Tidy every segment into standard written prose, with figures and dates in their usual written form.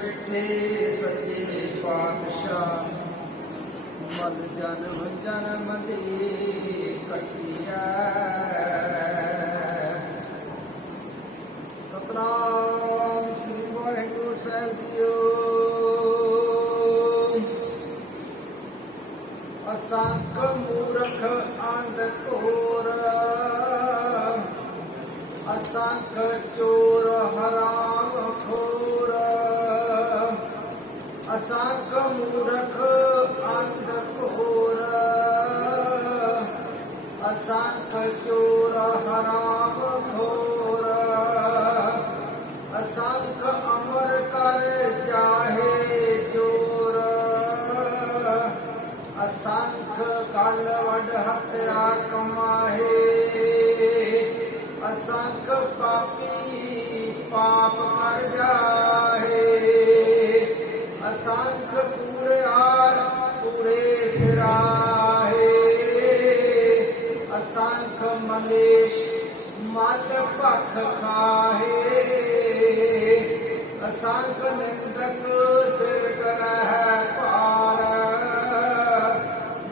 ਡਿਠੇ ਸੱਚੇ ਪਾਤਸ਼ਾਹ ਮਲ ਜਨਮ ਜਨਮ ਦੀ ਕੱਟਿਆ। ਸਤਨਾਮ ਸ੍ਰੀ ਵਾਹਿਗੁਰੂ ਸਾਹਿਬ ਜੀਓ। ਅਸੰਖ ਮੂਰਖ ਅੰਧ ਘੋਰ ਅਸੰਖ ਚੋਰ ਹਰਾਮ ਖੋਰ ਅਸੰਖ ਮੂਰਖ ਅੰਧ ਘੋਰ ਅਸੰਖ ਚੋਰ ਹਰਾਮ ਖੋਰ ਅਸੰਖ ਅਮਰ ਕਰ ਜਾਹੇ ਜੋਰ ਅਸੰਖ ਗਲ ਵਡ ਹੱਤਿਆ ਕਮਾਹੇ ਅਸੰਖ ਪਾਪੀ ਪਾਪ ਕਰ ਜਾਹੇ ਅਸੰਖ ਕੂੜਿਆਰ ਕੂੜੇ ਫਿਰਾਹੇ ਅਸੰਖ ਮਲੇਸ਼ ਮਲ ਭਖ ਖਾਹੇ ਅਸੰਖ ਨਿੰਦਕ ਸਿਰ ਕਰਹਿ ਭਾਰ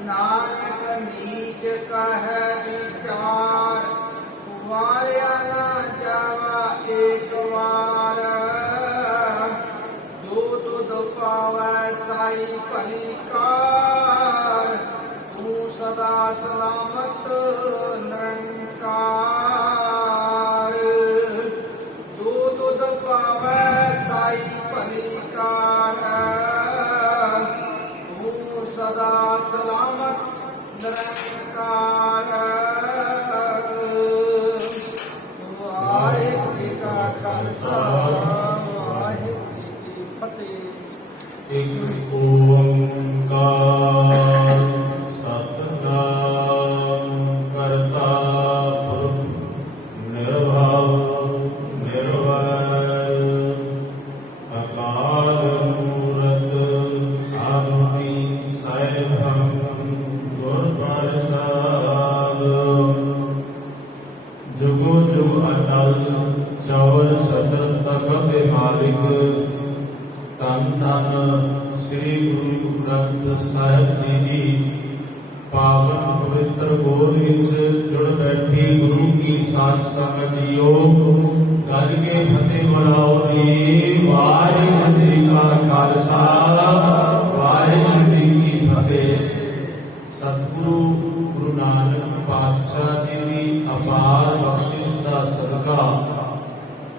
ਨਾਨਕ ਨੀਚ ਕਹਿ ਵਿਚਾਰ ਵਾਰਿਆ ਨਾ ਜਾਵਾ ਏਕ ਵਾਰ ਜੋ ਤੁਧ ਪਾਵੈ ਸਾਈ ਭਲੀ ਕਾਰ ਤੂੰ ਸਦਾ ਸਲਾਮਤ ਨਿਰੰਕਾਰ ਜੋ ਤੁਧ ਪਾਵੈ ਸਾਈ ਭਲੀ ਕਾਰ ਤੂੰ ਸਦਾ ਸਲਾਮਤ ਨਿਰੰਕਾਰ। ਵਾਹਿਗੁਰੂ ਜੀ ਕਾ ਖਾਲਸਾ ਵਾਹਿਗੁਰੂ ਜੀ ਕੀ ਫਤਿਹ। ਇਕ ਓੰਕਾਰ ਸਤਿਨਾਮ ਕਰਤਾ ਪੁਰਖ ਨਿਰਭਉ ਨਿਰਵੈਰ ਅਕਾਲ ਮੂਰਤ ਆਦਿ ਸੈਭੰ ਗੁਰ ਪ੍ਰਸਾਦ ਜੁਗੋ ਜੁਗ ਅਟਲ ਚਵਰ ਸਤਰ ਤਖਤ ਦੇ ਮਾਲਿਕ ਧੰਨ ਧੰਨ ਸ੍ਰੀ ਗੁਰੂ ਗ੍ਰੰਥ ਸਾਹਿਬ ਜੀ ਦੀ ਪਾਵਨ ਪਵਿੱਤਰ ਗੋਦ ਵਿੱਚ ਜੁੜ ਬੈਠੀ ਗੁਰੂ ਕੀ ਸਾਧ ਸੰਗਤ ਜੀਓ, ਗੱਜ ਕੇ ਫਤਿਹ ਬੁਲਾਓ ਜੀ। ਵਾਹਿਗੁਰੂ ਜੀ ਕਾ ਖਾਲਸਾ ਵਾਹਿਗੁਰੂ ਜੀ ਕੀ ਫਤਿਹ। ਸਤਿਗੁਰੂ ਗੁਰੂ ਨਾਨਕ ਪਾਤਸ਼ਾਹ ਜੀ ਦੀ ਅਪਾਰ ਬਖਸ਼ਿਸ਼ ਦਾ ਸਦਕਾ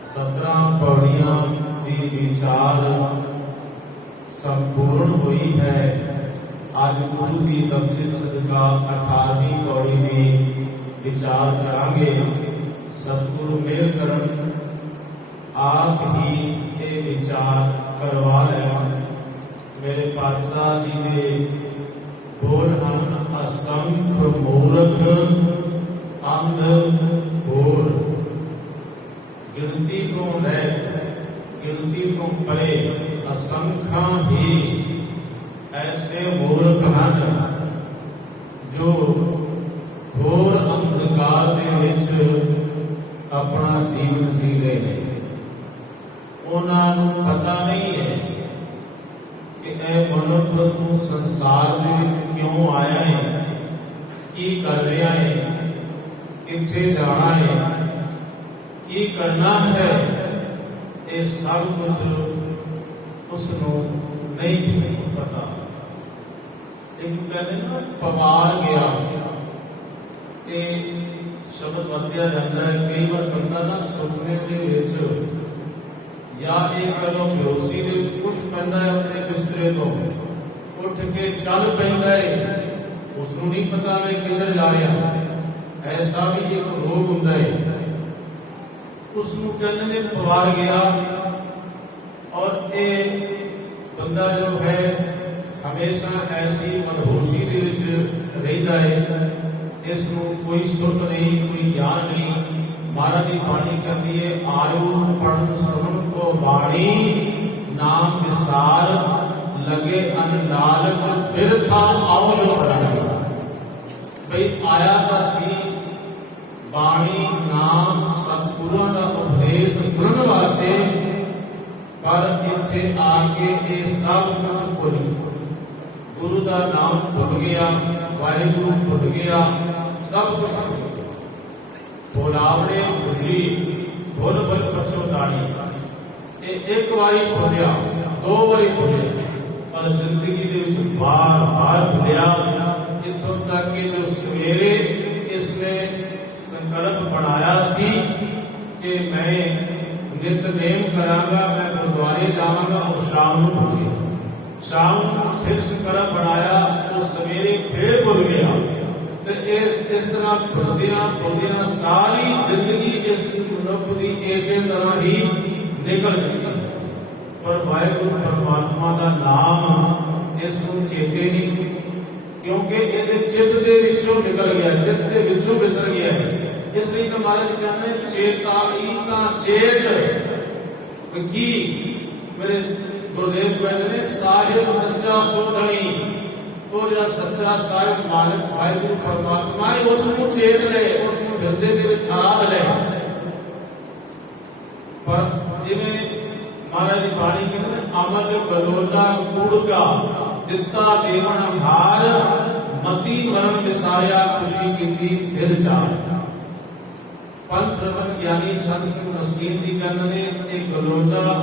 17 ਪੌੜੀਆਂ ਦੀ ਵਿਚਾਰ ਸੰਪੂਰਨ ਹੋਈ ਹੈ। ਅੱਜ ਗੁਰੂ ਦੀ ਬਖਸ਼ਿਸ਼ ਸਦਕਾ 18ਵੀਂ ਪੌੜੀ ਦੀ ਵਿਚਾਰ ਕਰਾਂਗੇ। ਸਤਿਗੁਰੂ ਮਿਹਰ ਕਰਨ ਆਪ ਹੀ ਇਹ ਵਿਚਾਰ ਕਰਵਾ ਲੈਣ। ਮੇਰੇ ਪਾਤਸ਼ਾਹ ਜੀ ਦੇ ਬੋਲ ਹਨ, ਅਸੰਖ ਮੂਰਖ ਅੰਧ ਘੋਰ। ਗਿਣਤੀ ਤੋਂ ਰਹਿ ਗਿਣਤੀ ਤੋਂ ਪਰੇ ਅਸੰਖਾਂ ਹੀ ਐਸੇ ਮੂਰਖ ਹਨ ਜੋ ਘੋਰ ਅੰਧਕਾਰ ਦੇ ਵਿੱਚ ਆਪਣਾ ਜੀਵਨ ਜੀ ਰਹੇ ਨੇ। ਉਹਨਾਂ ਨੂੰ ਪਤਾ ਨਹੀਂ ਹੈ ਕਿ ਇਹ ਮਨੁੱਖ ਤੂੰ ਸੰਸਾਰ ਦੇ ਵਿੱਚ ਕਿਉਂ ਆਇਆ ਹੈ, ਕੀ ਕਰ ਰਿਹਾ ਹੈ, ਕਿੱਥੇ ਜਾਣਾ ਹੈ, ਕੀ ਕਰਨਾ ਹੈ। ਇਹ ਸਭ ਕੁਝ ਉਸ ਨੂੰ ਨਹੀਂ ਪਤਾ। ਇੱਕ ਕਹਿੰਦੇ ਨਾ ਪਵਾਰ ਗਿਆ, ਇਹ ਸ਼ਬਦ ਵਰਤਿਆ ਜਾਂਦਾ ਹੈ। ਕਈ ਵਾਰ ਬੰਦਾ ਨਾ ਸੁਪਨੇ ਦੇ ਵਿੱਚ ਜਾਂ ਇਹ ਕਹਿ ਲਓ ਬੇਹੋਸ਼ੀ ਦੇ ਵਿੱਚ ਉੱਠ ਪੈਂਦਾ ਹੈ, ਆਪਣੇ ਬਿਸਤਰੇ ਤੋਂ ਉੱਠ ਕੇ ਚੱਲ ਪੈਂਦਾ ਹੈ, ਉਸ ਨੂੰ ਨਹੀਂ ਪਤਾ ਮੈਂ ਕਿੱਧਰ ਜਾ ਰਿਹਾ। ਐਸਾ ਵੀ ਇੱਕ ਰੋਗ ਹੁੰਦਾ ਹੈ, ਉਸ ਨੂੰ ਕਹਿੰਦੇ ਨੇ ਪਵਾਰ ਗਿਆ। ਔਰ ਇਹ ਬੰਦਾ ਜੋ ਹੈ ਹਮੇਸ਼ਾ ਐਸੀ ਮਦਹੋਸ਼ੀ ਦੇ ਵਿੱਚ ਰਹਿੰਦਾ ਹੈ। ਇਸ ਨੂੰ ਕੋਈ ਸੁਰਤ ਨਹੀਂ, ਕੋਈ ਗਿਆਨ ਨਹੀਂ। ਮਹਾਰਾਜ ਦੀ ਬਾਣੀ ਕਹਿੰਦੀ ਹੈ, ਆਇਓ ਪੜਨ ਸੁਣਨ ਕੋ ਬਾਣੀ ਨਾਮ ਵਿਸਾਰ ਲਗੇ ਅਨ ਲਾਲਚ ਬਿਰਥਾ ਆਉ ਜੋ ਪੜਾਈ। ਬਈ ਆਇਆ ਤਾਂ ਸੀ ਬਾਣੀ ਨਾਮ ਸਤਿਗੁਰਾਂ ਦਾ ਉਪਦੇਸ਼ ਸੁਣਨ ਵਾਸਤੇ, ਪਰ ਇੱਥੇ ਆ ਕੇ ਇਹ ਸਭ ਕੁਝ ਭੁੱਲ ਗਿਆ। ਗੁਰੂ ਦਾ ਨਾਮ ਭੁੱਲ ਗਿਆ, ਵਾਹਿਗੁਰੂ ਭੁੱਲ ਗਿਆ, ਸਭ ਕੁਝ ਭੁੱਲ ਗਿਆ। ਭੁਲਾਵੜੇ ਭੁੱਲੀ ਭੁੱਲ ਭੁੱਲ ਪਛਤਾਣੀ। ਇਹ ਇੱਕ ਵਾਰੀ ਭੁੱਲਿਆ, ਦੋ ਵਾਰੀ ਭੁੱਲਿਆ, ਪਰ ਜ਼ਿੰਦਗੀ ਦੇ ਵਿੱਚ ਬਾਰ-ਬਾਰ ਭੁੱਲਿਆ। ਇੱਥੋਂ ਤੱਕ ਕਿ ਜੋ ਸਵੇਰੇ ਇਸਨੇ ਸੰਕਲਪ ਬਣਾਇਆ ਸੀ ਕਿ ਮੈਂ ਨਿਤਨੇਮ ਕਰਾਂਗਾ, ਮੈਂ ਗੁਰਦੁਆਰੇ ਜਾਵਾਂਗਾ, ਉਹ ਸ਼ਾਮ ਨੂੰ ਭੁੱਲ ਗਿਆ। ਸ਼ਾਮ ਨੂੰ ਫਿਰ ਸੰਕਲਪ ਬਣਾਇਆ, ਉਹ ਸਵੇਰੇ ਫਿਰ ਭੁੱਲ ਗਿਆ। ਤੇ ਇਸ ਤਰ੍ਹਾਂ ਭੁੱਲਦਿਆਂ ਸਾਰੀ ਜ਼ਿੰਦਗੀ ਇਸ ਮਨੁੱਖ ਦੀ ਇਸੇ ਤਰ੍ਹਾਂ ਹੀ ਨਿਕਲ ਗਈ। ਪਰ ਵਾਹਿਗੁਰੂ ਪਰਮਾਤਮਾ ਦਾ ਨਾਮ ਇਸ ਨੂੰ ਚੇਤੇ ਨਹੀਂ, ਕਿਉਂਕਿ ਇਹਦੇ ਚਿੱਤ ਦੇ ਵਿੱਚੋਂ ਨਿਕਲ ਗਿਆ, ਚਿੱਤ ਦੇ ਵਿੱਚੋਂ ਵਿਸਰ ਗਿਆ। ਇਸ ਲਈ ਤਾਂ ਮਹਾਰਾਜ ਕਹਿੰਦੇ ਚੇਤਾਈ ਤਾਂ ਚੇਤ ਕੀ, ਮੇਰੇ ਗੁਰਦੇਵ ਕਹਿੰਦੇ ਨੇ ਸਾਹਿਬ ਸੱਚਾ ਸੋਧਣੀ। ਉਹ ਜਿਹੜਾ ਸੱਚਾ ਸਾਹਿਬ ਮਾਲਕ ਵਾਹਿਗੁਰੂ ਪਰਮਾਤਮਾ ਹੈ, ਉਸ ਨੂੰ ਚੇਤ ਲੈ, ਉਸ ਨੂੰ ਹਿਰਦੇ ਦੇ ਵਿੱਚ ਆਰਾਧ ਲੈ। ਪਰ ਜਿਵੇਂ ਮਹਾਰਾਜ ਦੀ ਬਾਣੀ ਕਹਿੰਦੇ ਨੇ ਅਮਰ ਗਲੋਲਾ ਕੂੜਕਾ ਦਿੱਤਾ ਦੇਵਨ ਹਾਰ, ਮਤੀ ਮਰਨ ਵਿਸਾਰਿਆ ਖੁਸ਼ੀ ਕੀਤੀ ਦਿਲ ਚਾਰ। ਪੰਥ ਸਰਵਨ ਗਿਆਨੀ ਸੰਤ ਸਿੰਘ ਮਸਕੀਨ ਜੀ ਕਹਿੰਦੇ ਨੇ ਇਹ ਗਲੋਲਾ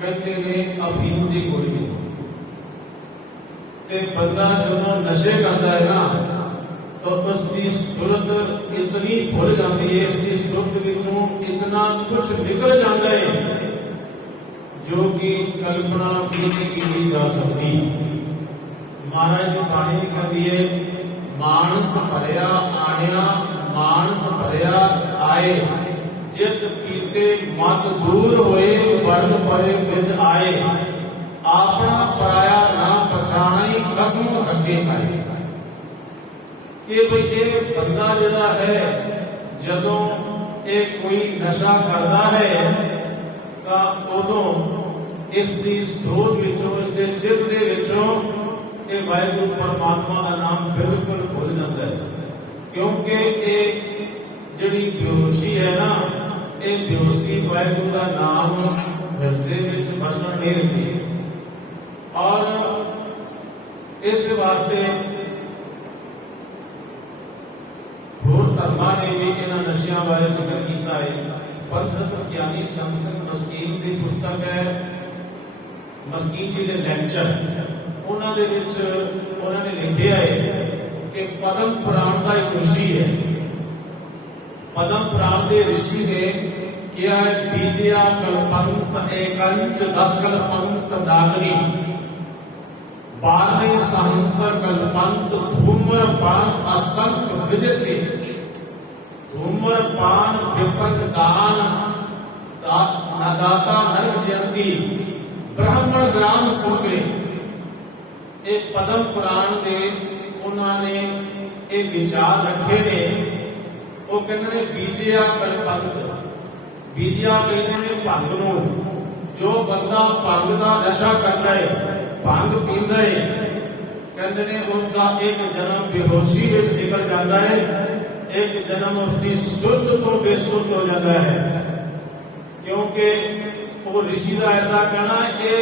ਕਹਿੰਦੇ ਨੇ ਅਫੀਮ ਦੀ ਗੋਲੀ ਨੂੰ। ਤੇ ਬੰਦਾ ਜਦੋਂ ਨਸ਼ੇ ਕਰਦਾ ਹੈ ਨਾ, ਤਾਂ ਉਸ ਦੀ ਸੁਰਤ ਇਤਨੀ ਭੁੱਲ ਜਾਂਦੀ ਹੈ, ਇਸ ਦੀ ਸੁਰਤ ਵਿੱਚੋਂ ਇਤਨਾ ਕੁਝ ਨਿਕਲ ਜਾਂਦਾ ਹੈ ਜੋ ਕਿ ਕਲਪਨਾ ਵੀ ਨਹੀਂ ਕੀਤੀ ਜਾ ਸਕਦੀ। ਮਹਾਰਾਜ ਦੀ ਬਾਣੀ ਵੀ ਕਹਿੰਦੀ ਹੈ ਮਾਨਸ ਭਰਿਆ ਆਣਿਆ, ਮਾਨਸ ਭਰਿਆ ਆਏ, ਜਿਤ ਪੀਤੇ ਮਤ ਦੂਰ ਹੋਏ, ਵਰਨ ਪਰੇ ਵਿੱਚ ਆਏ, ਆਪਣਾ ਪਰਾਇਆ ਨਾ ਪਛਾਣਾਈ, ਖਸਮ ਅੱਗੇ ਖਾਏ। ਕਿ ਭਈ ਇਹ ਬੰਦਾ ਜਿਹੜਾ ਹੈ, ਜਦੋਂ ਇਹ ਕੋਈ ਨਸ਼ਾ ਕਰਦਾ ਹੈ ਤਾਂ ਉਦੋਂ ਇਸ ਦੀ ਸੋਚ ਵਿੱਚੋਂ, ਇਸ ਦੇ ਚਿੱਤ ਦੇ ਵਿੱਚੋਂ ਇਹ ਵਾਹਿਗੁਰੂ ਪਰਮਾਤਮਾ ਦਾ ਨਾਮ ਬਿਲਕੁਲ ਭੁੱਲ ਜਾਂਦਾ ਹੈ। ਕਿਉਂਕਿ ਇਹ ਜਿਹੜੀ ਬੇਹੋਸ਼ੀ ਹੈ ਨਾ, ਇਹ ਬੇਹੋਸ਼ੀ ਵਾਹਿਗੁਰੂ ਦਾ ਨਾਮ ਹਿਰਦੇ ਵਿੱਚ ਵਸਣ ਨਹੀਂ ਦਿੰਦੀ। ਔਰ ਇਸ ਵਾਸਤੇ ਹੋਰ ਧਰਮਾਂ ਨੇ ਵੀ ਇਹਨਾਂ ਨਸ਼ਿਆਂ ਬਾਰੇ ਜ਼ਿਕਰ ਕੀਤਾ ਹੈ। ਪੰਥ ਗਿਆਨੀ ਸੰਤ ਸਿੰਘ ਮਸਕੀਨ ਦੀ ਪੁਸਤਕ ਹੈ, ਮਸਕੀਨ ਜੀ ਦੇ ਲੈਕਚਰ, ਉਹਨਾਂ ਦੇ ਵਿੱਚ ਉਹਨਾਂ ਨੇ ਲਿਖਿਆ ਹੈ ਕਿ ਪਦਮ ਪੁਰਾਣ ਦਾ ਇੱਕ ਰਿਸ਼ੀ ਹੈ। ਪਦਮ ਪੁਰਾਣ ਦੇ ਰਿਸ਼ੀ ਨੇ ਕਿਹਾ ਹੈ ਬੀਜਿਆ ਕਲਪੰਤ ਏਕੰਚ 10 ਕਲਪੰਤ ਨਾਗਨੀ, 12 ਸਹੰਸਰ ਕਲਪੰਤ ਧੂਮਰ ਪਾਨ ਅਸੰਖ ਵਿਦਿਤੇ, ਧੂਮਰ ਪਾਨ ਵਿਪਰਕ ਦਾਨ ਦਾਤਾ ਨਰਕ ਜਯੰਤੀ, ਬ੍ਰਾਹਮਣ ਗ੍ਰਾਮ ਸੁਕਲੇ। ਇਹ ਪਦਮ ਪੁਰਾਣ ਦੇ ਉਹਨਾਂ ਨੇ ਇਹ ਵਿਚਾਰ ਰੱਖੇ ਨੇ। ਉਹ ਕਹਿੰਦੇ ਨੇ ਬੀਜਿਆ ਕਲਪੰਤ, ਬੀਜਿਆ ਕਹਿੰਦੇ ਨੇ ਭੰਗ ਨੂੰ। ਜੋ ਬੰਦਾ ਭੰਗ ਦਾ ਨਸ਼ਾ ਕਰਦਾ ਹੈ, ਭੰਗ ਪੀਂਦਾ ਹੈ, ਕਹਿੰਦੇ ਨੇ ਉਸ ਦਾ ਇੱਕ ਜਨਮ ਬੇਹੋਸ਼ੀ ਵਿੱਚ ਨਿਕਲ ਜਾਂਦਾ ਹੈ, ਇੱਕ ਜਨਮ ਉਸ ਦੀ ਸੁੱਧ ਤੋਂ ਬੇਸੁੱਧ ਹੋ ਜਾਂਦਾ ਹੈ। ਕਿਉਂਕਿ ਉਹ ਰਿਸ਼ੀ ਦਾ ਐਸਾ ਕਹਿਣਾ ਕਿ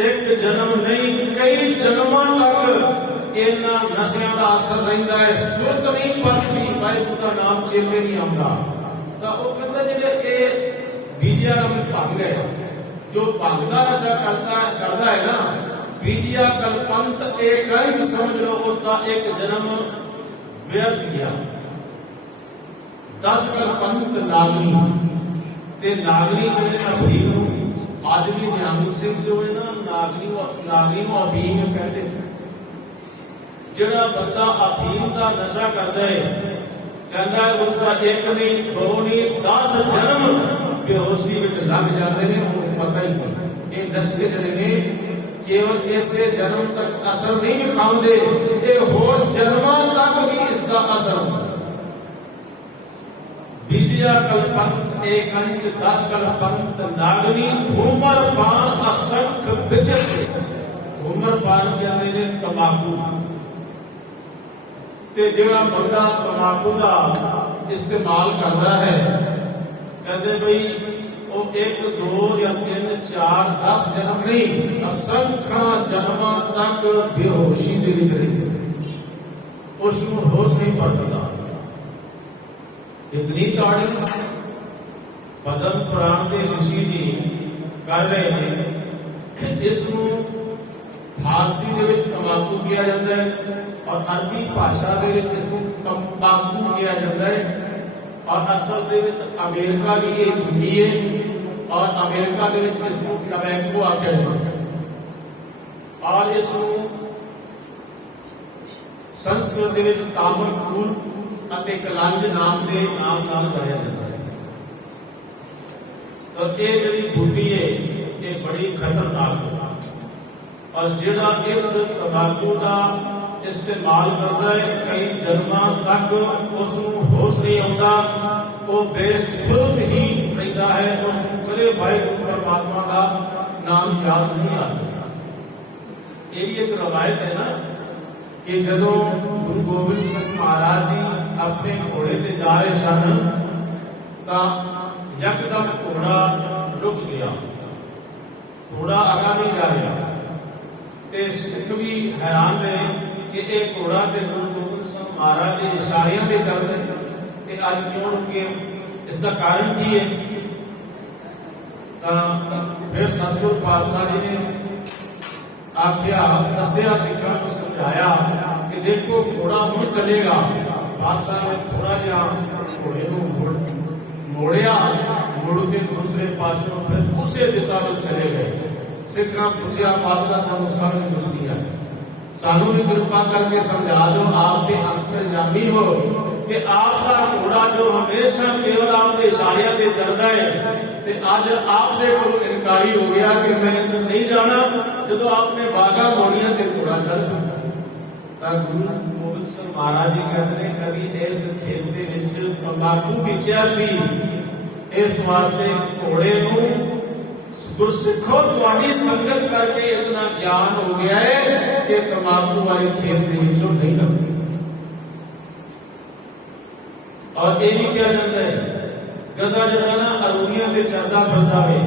ਇੱਕ ਜਨਮ ਨਹੀਂ, ਕਈ ਜਨਮਾਂ ਤੱਕ ਇਹਨਾਂ ਨਸ਼ਿਆਂ ਦਾ ਅਸਰ ਰਹਿੰਦਾ ਹੈ, ਸੁਰਤ ਨਹੀਂ ਪਰਤੀ, ਵਾਹਿਗੁਰੂ ਦਾ ਨਾਮ ਚੇਤੇ ਨਹੀਂ ਆਉਂਦਾ। ਤਾਂ ਉਹ ਕਹਿੰਦਾ ਜਿਹੜੇ ਇਹ ਬੀਜਿਆ ਨੂੰ ਭੰਗ ਹੈ, ਜੋ ਭੰਗ ਦਾ ਨਸ਼ਾ ਕਰਦਾ ਹੈ ਨਾ, ਬੀਜਿਆ ਕਲਪੰਤ ਏਕੰਚ, ਸਮਝ ਲਓ ਉਸ ਦਾ ਇੱਕ ਜਨਮ ਵਿਅਰਥ ਗਿਆ। 10 ਕਲਪੰਤ ਨਾਗਨੀ, ਤੇ ਨਾਗਨੀ ਕਹਿੰਦੇ ਅਫੀਮ ਨੂੰ। ਅੱਜ ਵੀ ਨਿਹੰਗ ਸਿੰਘ ਜੋ ਹੈ ਨਾ, ਨਾਗਨੀ ਨੂੰ ਅਫੀਮ ਕਹਿੰਦੇ। ਜਿਹੜਾ ਬੰਦਾ ਅਫੀਮ ਦਾ ਨਸ਼ਾ ਕਰਦਾ ਹੈ, ਕਹਿੰਦਾ ਉਸ ਦਾ ਇੱਕ ਨਹੀਂ, ਦੋ ਨਹੀਂ, 10 ਜਨਮ ਬੇਹੋਸ਼ੀ ਵਿੱਚ ਲੰਘ ਜਾਂਦੇ ਨੇ, ਉਹਨੂੰ ਪਤਾ ਹੀ ਨਹੀਂ। ਇਹ ਨਸ਼ੇ ਜਿਹੜੇ ਨੇ ਕੇਵਲ ਇਸੇ ਜਨਮ ਤੱਕ ਅਸਰ ਨਹੀਂ ਵਿਖਾਉਂਦੇ, ਇਹ ਹੋਰ ਜਨਮਾਂ ਤੱਕ ਵੀ ਇਸ ਦਾ ਅਸਰ ਹੁੰਦਾ। ਬੀਜਿਆ ਕਲਪੰਤ ਏਕੰਚ 10 ਕਲਪੰਤ ਨਾਗਨੀ, ਧੂਮਰ ਪਾਨ ਅਸੰਖ ਵਿਦਿਤ। ਧੂਮਰ ਪਾਨ ਕਹਿੰਦੇ ਨੇ ਤਮਾਕੂ। ਤੇ ਜਿਹੜਾ ਬੰਦਾ ਤਮਾਕੂ ਦਾ ਇਸਤੇਮਾਲ ਕਰਦਾ ਹੈ, ਕਹਿੰਦੇ ਬਈ ਉਹ 1, 2 ਜਾਂ 3 4-10 जन्म नहीं, असंख्य जन्मां तक बेहोशी दे विच रहिंदा, उसनूं होश नहीं पड़दा। इतनी ताड़ी पद्म पुराण के ऋषि जी कर रहे हैं। इसनूं फारसी दे विच तंबाकू किया जाता है और अरबी भाषा दे विच इसनूं तंबाकू किया जाता है, और असल दे विच अमेरिका की ये भूमि है और अमेरिका दे विच इसनूं टबैको आख्या जाता है और इसनूं संस्कृत दे विच तामरफूल अते कलंज नाम के नाम नाल जानिया जाता है। तो ये जिहड़ी बूटी है ये बड़ी खतरनाक है और जिहड़ा इस तंबाकू का इस्तेमाल करता है कई जन्मां तक उसनूं होश नहीं आता, वो बेसुध ही रहता है, उसनूं कदे वाहिगुरू परमात्मा का नाम याद नहीं आ सकता। ये भी एक रवायत है ना कि जदों गुरु गोबिंद सिंह महाराज जी अपने घोड़े ते जा रहे सन तां यकदम घोड़ा रुक गया, घोड़ा आगा नहीं जा रहा ते सिख भी हैरान रहे कि एक घोड़ा ते गुरु गोबिंद सिंह महाराज के इशारियां ते चल रहे ते अज क्यों रुके, इसका कारण की है। फिर सतगुरु पातशाह जी ने आख्या दसिया सिखा को समझाया कि देखो घोड़ा हूं चलेगा। बादशाह ने थोड़ा जहा घोड़े को मोड़िया, मुड़ के दूसरे पासों फिर उसे दिशा में चले गए। सिखा पूछा बादशाह सानू समझ कुछ नहीं आया, सानू भी कृपा करके समझा दो, आप ते अंतर्यामी हो कि आपका घोड़ा जो हमेशा केवल आपके इशारियां ते चलता है ते अज आपने को इनकारी हो गया कि मैं अंदर नहीं जाना, जो आपने वागा मोड़िया ते घोड़ा चल पा। गुरु गोबिंद सिंह महाराज जी कहते हैं कभी इस खेत के विच तंबाकू बीचिया सी, इस वास्ते घोड़े नूं गुरसिखो तुहाडी संगत करके इतना ज्ञान हो गया है कि तंबाकू वाले खेत के विचों नहीं लगती। और ये भी क्या जाता है गधा जड़ा ना अरूड़ियां ते चलदा फिरदा है,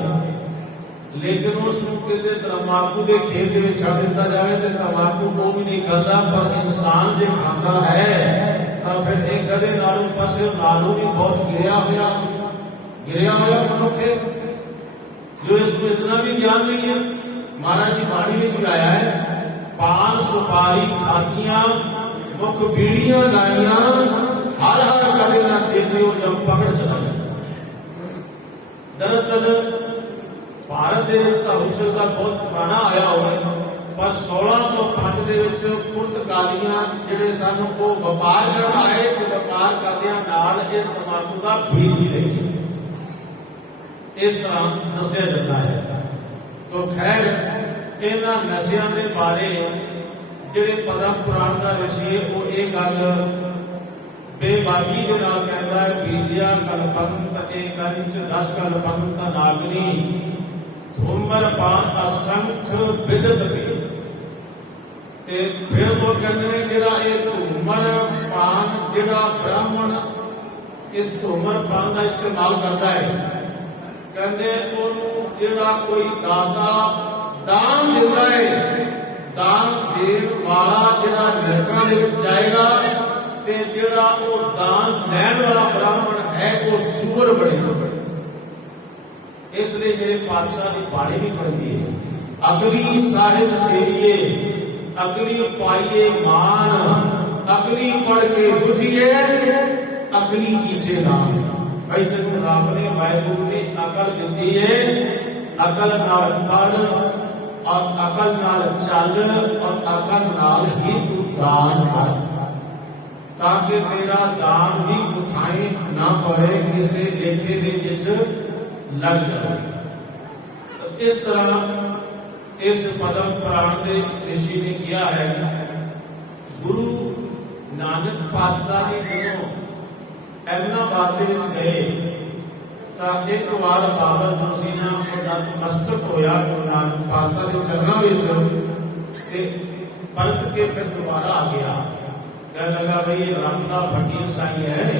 लेकिन उसनूं किते तंबाकू के खेत दे विच छड्ड दित्ता जावे ते तंबाकू वो भी नहीं खाता, पर इंसान जे खाता है तां फिर एक गधे नालों फसे नालों भी बहुत गिरिया होया मनुख है जो इसको इतना भी ज्ञान नहीं है। महाराज जी बाणी में चलाया है पान सुपारी खातियां मुख बीड़ियां लाइया हर हर कदे ना चेते हो जम पकड़ चला। दरअसल भारत के हुसल का बहुत पुराना आया हुआ है, पर 1605 के पुर्तगालियां जिहड़े सन वो व्यापार करन आए ते व्यापार करदियां नाल इस तंबाकू का बीज भी ले गए, इस तरह दसिया जाता है। तो खैर इन्हां नशियां के बारे जिहड़े पद्म पुराण का ऋषि है वो ये गल बेबाकी के नाल कहता है बीजिया कलपंत एकंच 10 कलपंत नागनी धूमर पान असंख बिदत भी। ते फिर वो कहते हैं जिहड़ा ये धूमर पान जिहड़ा ब्राह्मण इस धूमर पान का इस्तेमाल करता है, कहते ओनू जिहड़ा कोई दाता दान दिंदा है, दान देण वाला जिहड़ा नरकां दे विच जाएगा ते जिहड़ा वो दान लैण वाला ब्राह्मण है वो सूअर बनेगा। इसलिए मेरे पातशाह की बाणी भी कहती है अगली साहिब सेविए अगली पाइए मान, अगली पढ़ के बुझिए अगली कीजिए दान। भाई तेन रब ने वाहिगुरू ने अकल दी है, अकल नाल पढ़ और अकल नाल चल और अकल नाल ही तू दान कर, ताकि तेरा दान भी उठाए ना पड़े किसी लेखे दे विच लग जाए। इस तरह इस पद्म पुराण के ऋषि ने किया है। गुरु नानक पातशाह जी जदों अहमदाबाद के विच गए तो एक बार बाबा जोशी नतमस्तक होया गुरु नानक पातशाह के चरणों में, परत के फिर दोबारा आ गया, कहने लगा भाई ये रब का फकीर साई है,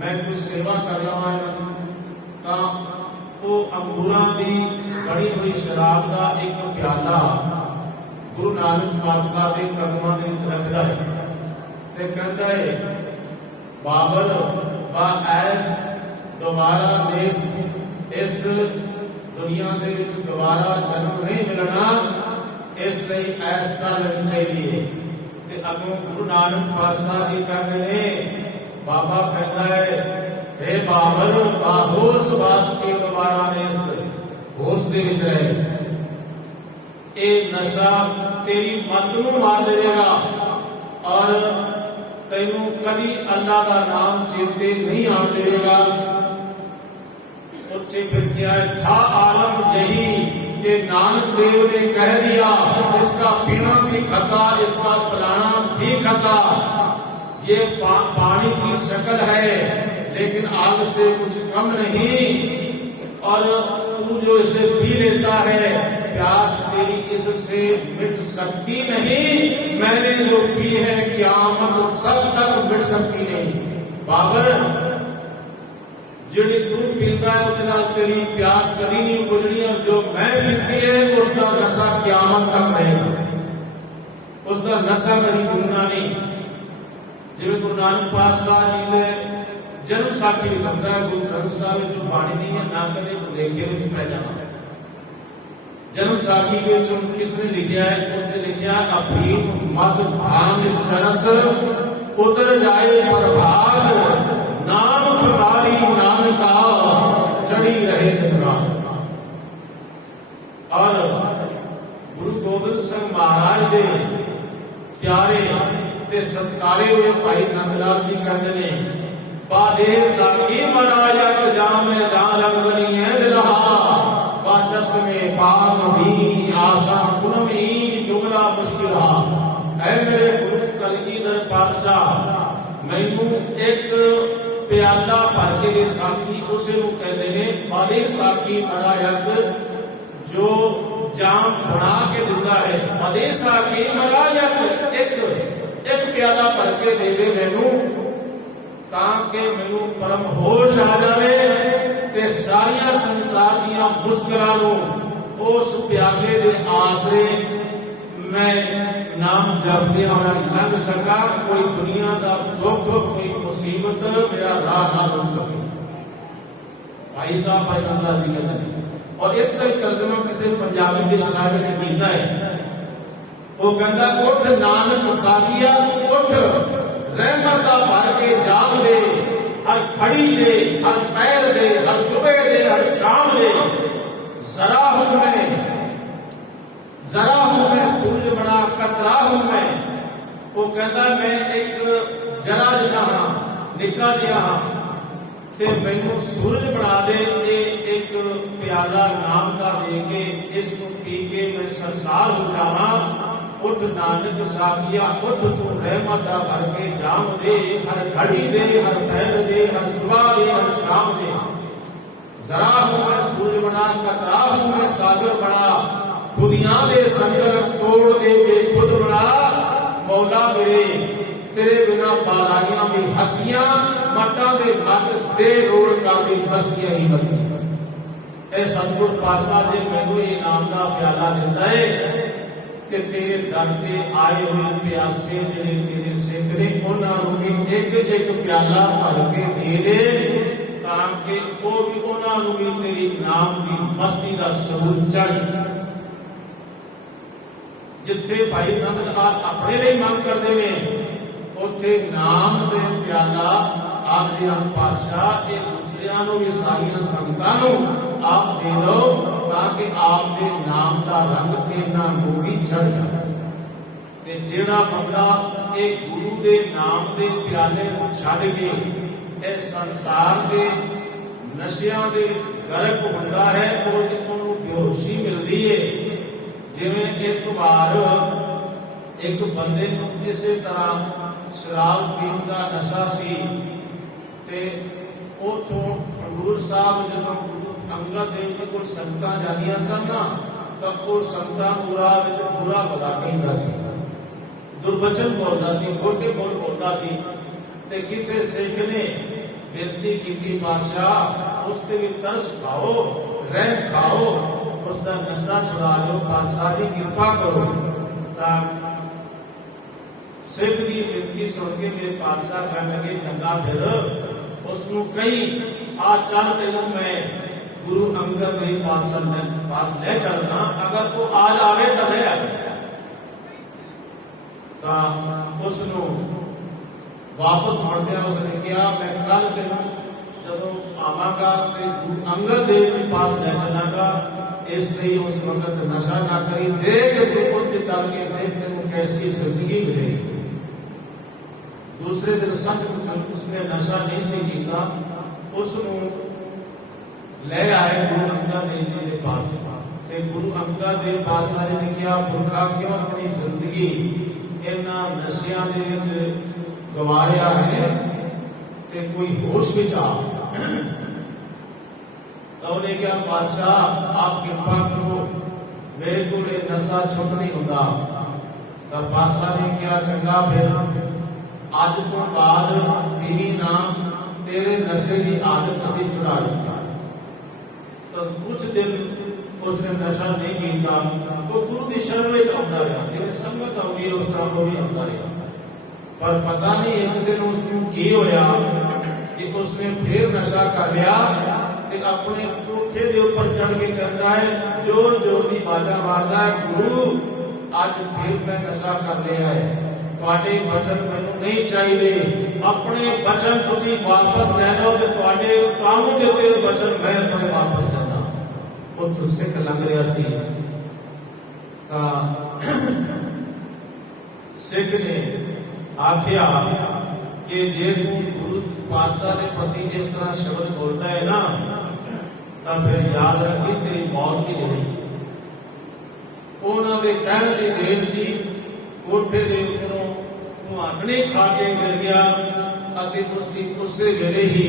मैं कुछ सेवा कर रहा हूं। वो अंगूरां दी बनी हुई शराब का एक प्याला गुरु नानक पातशाह के कदमां दे विच रखदा है ते कहंदा है बाबर बा ऐस दोबारा देश इस दुनिया दे विच दोबारा जन्म नहीं मिलना, इसलिए ऐस कर लेनी चाहिए। ते अगों गुरु नानक पातशाह जी कहते ने बाबा कहता है हे बाबर बाहोश वास्ते दोबारा देश होश दे विच रहे, ये नशा तेरी मत नूं मार देगा और तैनू कभी अल्लाह का नाम चेते नहीं आन देगा। उच्चे फिर क्या है, था आलम यही कि नानक देव ने कह दिया इसका पीना भी खता, इसका पिलाना भी खता। ये पानी की शक्ल है लेकिन आग से कुछ कम नहीं, और तू जो इसे पी लेता है प्यास तेरी इससे मिट सकती नहीं। मैंने जो पी है क़यामत सब तक मिट सकती नहीं। बाबर जिहड़ी तू पीता है उसदे नाल तेरी प्यास कभी नहीं बुझनी, और जो मैं पीती है उसका नशा क़यामत तक रहेगा, उसका नशा कभी बुझना नहीं। जिवें गुरु नानक पातशाह जी ने जन्म साखी भी समझा है, गुरु ग्रंथ साहिब विच बाणी नहीं है ना कदे लेखे विच पै जाना। जन्म साखी के किसने लिखा है, उनसे लिखा अफीम मद भांग सरस उतर जाए प्रभात, नाम खुमारी नानका चढ़ी रहे दिन रात। और गुरु गोबिंद सिंह महाराज दे प्यारे ते सत्कारे हुए भाई नंदलाल जी कहते ने बादे साकी मरायत जामे दारंग बनी है दिलहा, बाचस में पाक भी आशा कुनम ही जुगला मुश्किल हा। ऐ मेरे गुरु कलगीधर पातशाह मैनू एक प्याला भर के दे साकी, उसे नूं कहंदे ने बादे साकी मरायत, जो जाम बना के दिंदा है। बादे साकी मरायत एक प्याला भर के दे दे मैनू, ताकि मैनू परम होश आ जाए ते सारिया संसार दियां मुश्किलां नूं उस प्याले दे आसरे मैं नाम जपदे हुए लंघ सका। कोई दुनिया का दुख कोई मुसीबत मेरा राह ना रुक सके। भाई साहब भाई नंदा जी कहते हैं, और इस तरह तर्जमा किसी पंजाबी के शायर ने किया है। वो कहता उठ नानक साकिया उठ, रहमत भर के जाम दे, हर खड़ी दे, हर पैर दे, हर सुबह दे, हर शाम दे। जरा हूं मैं सूरज बड़ा कतरा हूं मैं। वो कहता मैं एक जरा जिहा हाँ, निक्का जिहा हाँ, ते मैनू सूरज बना दे, एक प्याला नाम का दे के इसको पी के मैं संसार हो जावा। उठ नानक साकिया उठ, तू रहमत भर के जाम दे, हर घड़ी दे, हर पैर दे, हर सुबह दे, हर शाम दे। जरा हूं मैं सूरज बना कतरा हूं मैं सागर बड़ा, खुदियां दे संकट तोड़ दे बेखुद बड़ा। मौला मेरे तेरे बिना बालाइयां भी हस्तियां, मटा दे मट दे रोड़ का भी बस्तियां ही बस्तियां। ऐ सतगुर पातशाह जी मैनू ये नाम का प्याला दिता है कि तेरे दर पे आए हुए प्यासे जिहड़े तेरे सिख ने उन्होंने भी एक प्याला भर के दे दे, ताकि वो भी उन्होंने भी तेरी नाम की मस्ती का सबूत चढ़। जिथे भाई नंदलाल अपने लिए मंग करते हैं उथे नाम दे प्याला आपके पातशाह एक दूसरिया भी सारिया संगतां आप दे दो, ताकि आपके नाम का रंग इन्हों भी चढ़ जाए। जेड़ा बंदा एक गुरु के नाम के प्याले छड्ड के इस संसार के नशियां दे विच गर्क हुंदा है, उन्होंने बेहोशी मिलती है। जिवें एक बार एक बंदे को इसे तरह शराब पीण का नशा सी, ते उथों खंडूर साहब जदों गुरु अंगद देव जी कोल संगतां जांदियां सन ना, तां ओह संगतां बुरा भला कहंदा सी, दुर्वचन बोलदा सी, खोटे बोल बोलदा सी। ते किसी सिख ने बेनती की पातशाह उस ते भी तरस खाओ, रहम खाओ, उस नशा छुड़ा दो, पातशाह की कृपा करो। सिख की विनती सुन के मेरे पातशाह कह लगे चंगा फिर उसनू कई आ चल तेनू मैं गुरु अंगद के पास ले चलना, अगर वो आज आवे तो ले आवे। उसनू वापस मुड़दे उसने कहा मैं कल तेनू जदों आवांगा ते गुरु अंगद देव के पास ले चलांगा, इसलिए उस वक्त नशा ना करी, देख तू उत्थे चल के देख तेनू कैसी जिंदगी मिलेगी। दूसरे दिन सचमुच उसने नशा नहीं सी कीता, उसनू ले आए गुरु अंगद देव जी के पास। ते गुरु अंगद देव पातशाह ने कहा पुरखा क्यों अपनी जिंदगी इन्हां नशियां दे विच गवारिया है, ते कोई होश विच आ। तो उन्हें क्या पातशाह आप कृपा करो, मेरे को नशा छुट नहीं होता। तब पातशाह ने क्या चंगा फिर अज तो बाद पीनी ना, तेरे नशे की आदत असी छुड़ा दिता। तो कुछ दिन उसने नशा नहीं किया, वो गुरु की शरण में आता रहा, जिन्हें संगत आती है उस तरह वो भी आता रहा। पर पता नहीं एक दिन उसको की होया कि उसने फिर नशा कर लिया, अपने कोठे के ऊपर चढ़ के कहता है जोर जोर की बाजा मारता है, गुरु अज फिर मैं नशा कर लिया है, तुहाडे वचन मैनू नहीं चाहिए, अपने वचन तुसी वापस ले लो, ते तुहाडे काम दिते वचन मैं अपने वापस लेना। उत सिख लंघ रहा सी, सिख ने आख्या कि जे तू गुरु पातशाह के प्रति इस तरह शब्द बोलता है ना, तो फिर याद रखी तेरी मौत भी होगी। उन्होंने कहने की देर सी, कोठे के उपरों धुआंकड़ी खा के गिर गया, उसकी उसे वेले ही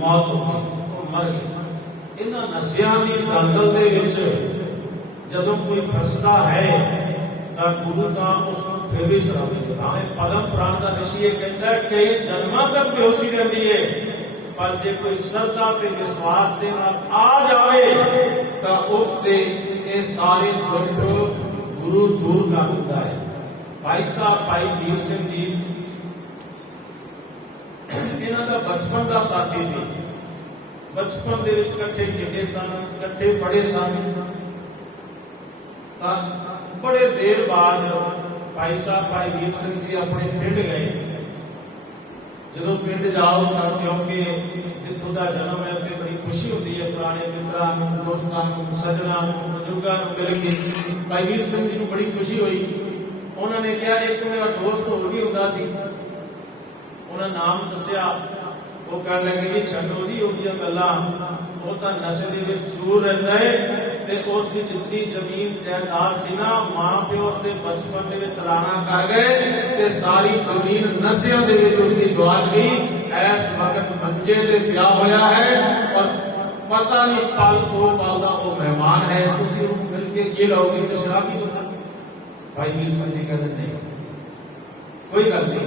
मौत हो गई, वो मर गया। इन्हां नशियां की दलदल दे विच जदों कोई फसदा है तो गुरु तो उसको फिर भी छड़ा दे। भावें पदम पुराण का ऋषि ये कहता है कई जन्मां तक बेहोशी रहती है, पर जे कोई श्रद्धा ते विश्वास दे नाल आ जाए तो उसते ये सारे दुख गुरु दूर कर दिता है। भाई साहब भाई वीर सिंह जी इन्हां दा बचपन का साथी सी, बचपन दे विच इकट्ठे खेडे सन, इकट्ठे पढ़े सन। बड़े देर बाद भाई साहब भाई वीर सिंह जी अपने पिंड गए। जो पिंड जाओ तो क्योंकि जिथों का जन्म है उत्थे बड़ी खुशी होती है, पुराने मित्रों दोस्तों सजना बजुर्गों मिल के भाई वीर सिंह जी को बड़ी खुशी हुई। उन्होंने कहा एक मेरा दोस्त होर भी होंदा सी, उन्हें नाम दसिया, वो कह लगे जी छड्डो जी उहदियां गल्लां, वो तो नशे दे विच चूर रहिंदा है, ते उसकी जितनी जमीन जायदाद सी ना मां प्यो उसके बचपन दे विच चलाना कर गए, ते सारी जमीन नशियां दे विच उसकी गवाच गई। इस वक्त मंजे ते पिया होया है और पता नहीं पल दो पल का वो मेहमान है, तुसीं मिल के की लाओगे तो शराबी बंदा। भाई वीर सिंह जी कहते नहीं, कोई गल नहीं,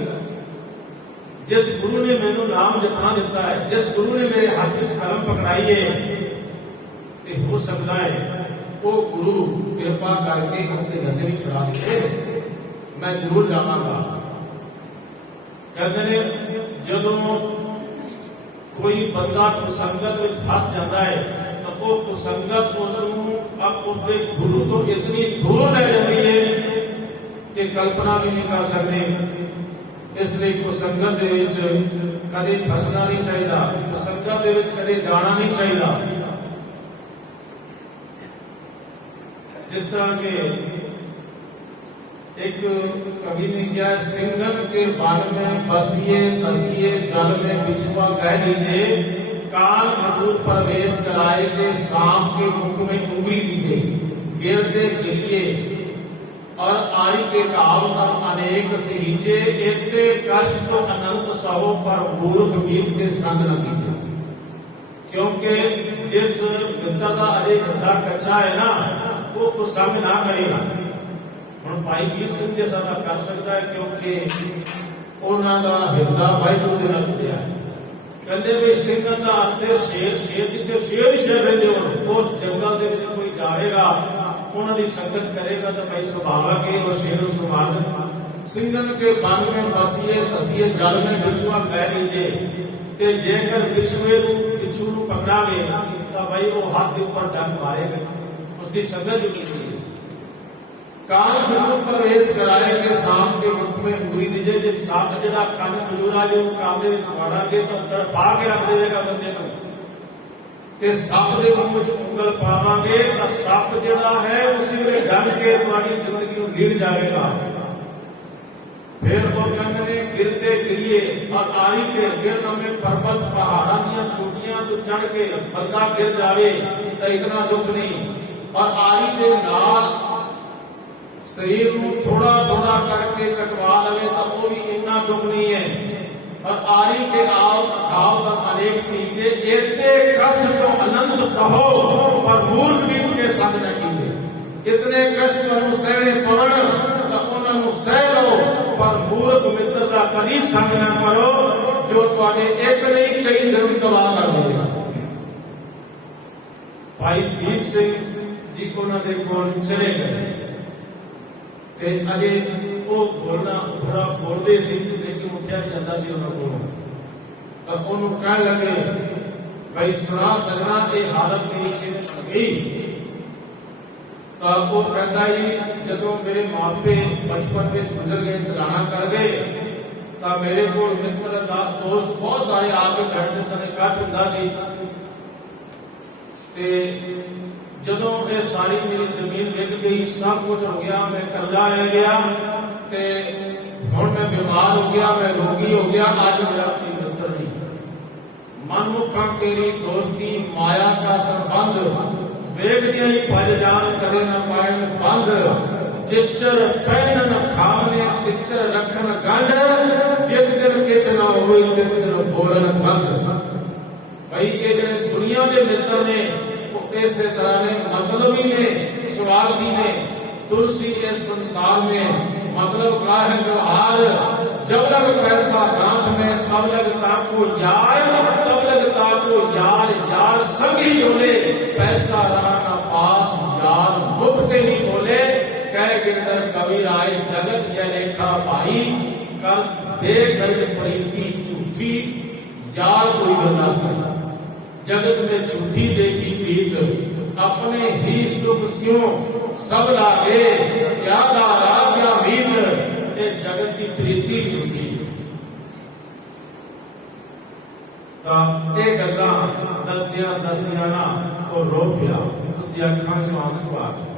जिस गुरु ने मैनू नाम जपना दिता है, जिस गुरु ने मेरे हाथ में कलम पकड़ाई है, ते हो सकता है वो गुरु कृपा करके उसके नशे भी छुड़ा दे, मैं जरूर जावांगा। कहते ने जदों कोई बंदा कुसंगत में फस जाता है तो वो कुसंगत उसनू अब उसके गुरु तो इतनी दूर ले जाती है कि कल्पना भी नहीं कर सकते। इसलिए कुसंगत दे विच कदे फसना नहीं चाहिए, कुसंगत दे विच कदे जाना नहीं चाहिए। जिस तरह के एक कवि ने क्या, सिंगन के बाल में बसिए तसिए जल में बिछुआ कह दीजिए, कान खजूर प्रवेश कराए के सांप के मुख में उंगली दीजिए, गिरते गिरिए और आरी के कहावत अनेक सींचे, इतने कष्ट तो अनंत सहो पर मूर्ख बीत के संग न कीजिए। क्योंकि जिस मित्र का अरे हड्डा कच्चा है ना, वो कुसंग ना करेगा। हम भाई वीर सिंह जैसा कर सकता है क्योंकि उन्होंने हृदय वाहिगुरु दे नाल जुड़िया है। ਕਹਿੰਦੇ ਵੀ ਸਿੰਘਾਂ ਦਾ ਅੰਤ ਸ਼ੇਰ, ਸ਼ੇਰ ਜਿੱਥੇ ਸ਼ੇਰ ਹੀ ਸ਼ੇਰ ਰਹਿੰਦੇ ਹੋਣ, ਉਸ ਜੰਗਲ ਦੇ ਵਿੱਚ ਕੋਈ ਜਾਵੇਗਾ, ਉਹਨਾਂ ਦੀ ਸੰਗਤ ਕਰੇਗਾ ਤਾਂ ਭਾਈ ਸੁਭਾਵਕ ਹੈ ਉਹ ਸ਼ੇਰ ਉਸ ਨੂੰ ਮਾਰ ਦੇਗਾ। ਸਿੰਘਨ ਕੇ ਬਨ में बसिए तसिए जल में बिछुआ कह लीजिए। ਤੇ ਜੇਕਰ ਬਿਛੂ ਨੂੰ ਪਕੜਾਂਗੇ ਤਾਂ ਭਾਈ ਉਹ ਹੱਥ ਦੇ ਉੱਪਰ ਡੰਗ ਮਾਰੇਗਾ, उसकी संगत जो की कान खजूर प्रवेश कराए के सांप के मुख में उंगली दीजिए। जो सांप जरा कान खजूर आ जो काम दे मारांगे तो तड़फा के रख देगा बंदे को, ते सप दे मुंह में उंगल पावांगे तो सप जड़ा है उसी वे डंग के तुम्हारी जिंदगी को गिर जाएगा। फिर वो कहते ने गिरते गिरिए और आरी के गिरन में पर्वत पहाड़ा दियां छोटियां तो चढ़ के बंदा गिर जावे तो इतना दुख नहीं, और आरी दे नाल शरीर को थोड़ा थोड़ा करके कटवा लवे तो वो भी इतना दुख नहीं है। और आरी के आओ खाओ तो अनेक सीखे इतने कष्ट तो अनंत सहो पर मूर्ख भी उनके संग न कीते। इतने कष्ट तुहानू सहने पवन तो उन्होंने सह लो, पर मूर्ख मित्र का कभी संग ना करो जो तुहाडे एक नहीं कई जन्म तबाह कर देगा। भाई वीर सिंह जी उन्होंने कोल चले गए ते अजे वो बोलना थोड़ा बोलते सी लेकिन उठा नहीं जाता सी उन्होंने को, तो उन्होंने कहने लगे भाई सुना सजना ये हालत मेरी किवें गई। तो वो कहता जी जदों मेरे मापे बचपन में गुजर गए, चलाना कर गए, तो मेरे को मित्र दोस्त बहुत सारे आके बैठते सन, इकट्ठ हुंदा सी। ते जदों ये सारी मेरी जमीन विक गई, सब कुछ हो गया, मैं कल्ला रह गया, ते हुण मैं बीमार हो गया, मैं रोगी हो गया, आज मेरा कोई मित्र नहीं। मनमुखा केरी दोस्ती माया का संबंध, वेखदियां ही भज जान करे न पायन बंद। जिचर पहनन खावने तिचर रखन गंढ, जित दिन किच न होई तित दिन बोलन बंद। भाई ये जिहड़े दुनिया के मित्र ने इस तरह ने मतलबी ने, स्वार्थी ने। तुलसी इस संसार में मतलब का है व्यवहार, जब लग पैसा गांठ में तब लगता को यार, तब लगता को यार, यार संगी बोले पैसा रहा ना पास, यार मुख के नहीं बोले। कह गिरधर कबीर आए जगत यह रेखा पाई, कर दे गर्ज प्रीति झूठी, यार कोई गल्ला सही। जगत में झूठी देखी पीत, अपने ही सुख स्यों सब लागे, क्या दारा क्या मीत। ये जगत की प्रीति झूठी। तो ये गल्लां दसदियां ना वो रो पिया, उसकी अखां च आंसू आ गए।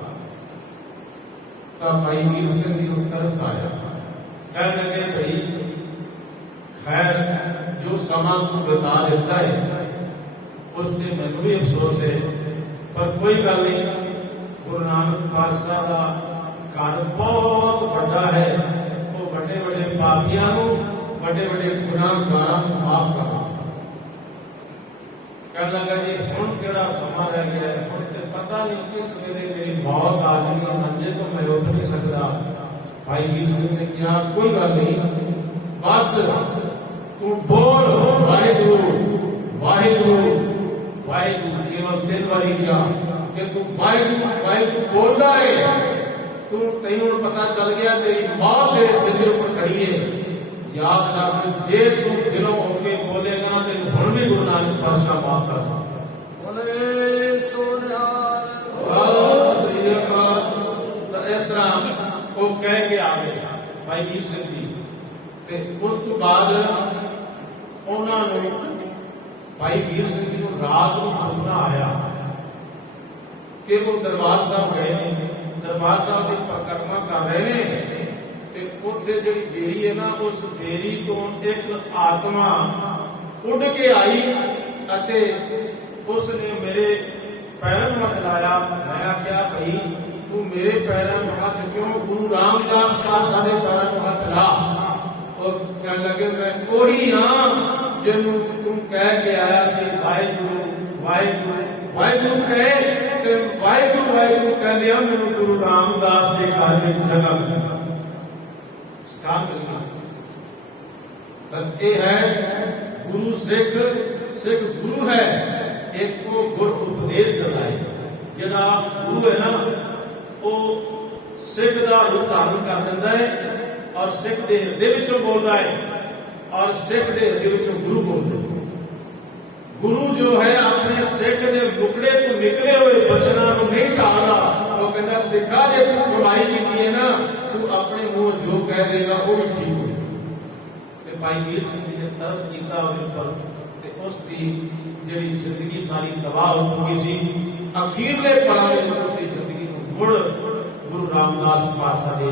तो भाई वीर सिंह जी को तरस आया, कहने लगे भाई खैर जो समा तू बता देता है उसने मैनू भी अफसोस है, पर कोई गल नहीं। गुरु नानक पातशाह का घर बहुत बड़ा है, वो बड़े बड़े पापियां नूं, बड़े बड़े गुनाहगारां नूं माफ करना। कहने लगा जी हुण किहड़ा समा रह गया है, हुण ते पता नहीं किस वेले मेरी मौत आ जानी है, मंजे तो मैं उठ नहीं सकता। भाई वीर सिंह ने कहा कोई गल नहीं, बस तू बोल वाहिगुरू वाहिगुरू वाहिगुरू। केवल 3 बारी किया कि तू वाहिगुरू वाहिगुरू बोलता है, तू तैनूं पता चल गया तेरी मौत तेरे सिर के ऊपर खड़ी है। याद रख जे तू दिलों होके बोलेगा ना तेरे हुण भी गुरु नानक पातशाह माफ कर बोले सोनिहाल सत श्री अकाल। तो इस तरह वो कह के आ गए भाई वीर सिंह जी। ते उस तो बाद उन्होंने भाई वीर सिंह जी को रात को सुपना आया कि वो दरबार साहब गए ने, दरबार साहब की परिक्रमा कर रहे ने, ते उत्थे जिहड़ी बेरी है ना, उस बेरी तो एक आत्मा उड़ के आई अते उसने मेरे पैरों में हथ लाया। मैं आख्या भाई तू मेरे पैरों में हथ क्यों, गुरु रामदास पातशाह दे पैरों में हथ ला। और कहने लगे मैं कोई हाँ जिन्हों तू कह के आया सी वाहिगुरू वाहिगुरू वाहिगुरू कहे, ते वाहिगुरू वाहिगुरू कहंदे मैनूं गुरु रामदास के घर में जगह स्थान मिलना। तब ये है गुरु सिख सिख गुरु है, एक को गुर उपदेश दिलाए। जिहड़ा गुरु है ना वो सिख का रूप धारण कर दिंदा है और सिख के हृदय विचों बोलता है और सिख के हृदय विचों गुरु बोलता है। गुरु जो है अपने सिख के मुकड़े तो निकले हुए बचना को नहीं टालदा। वो कहता सिखा जे तू कमाई की है ना, तू अपने मुंह जो कह देगा वो भी ठीक हो। भाई वीर सिंह जी ने तरस किया पर उसकी जिहड़ी जिंदगी सारी तबाह हो चुकी सी, अखीरले पलां दे विच उसकी जिंदगी नूं मुड़ गुरु रामदास पातशाह दे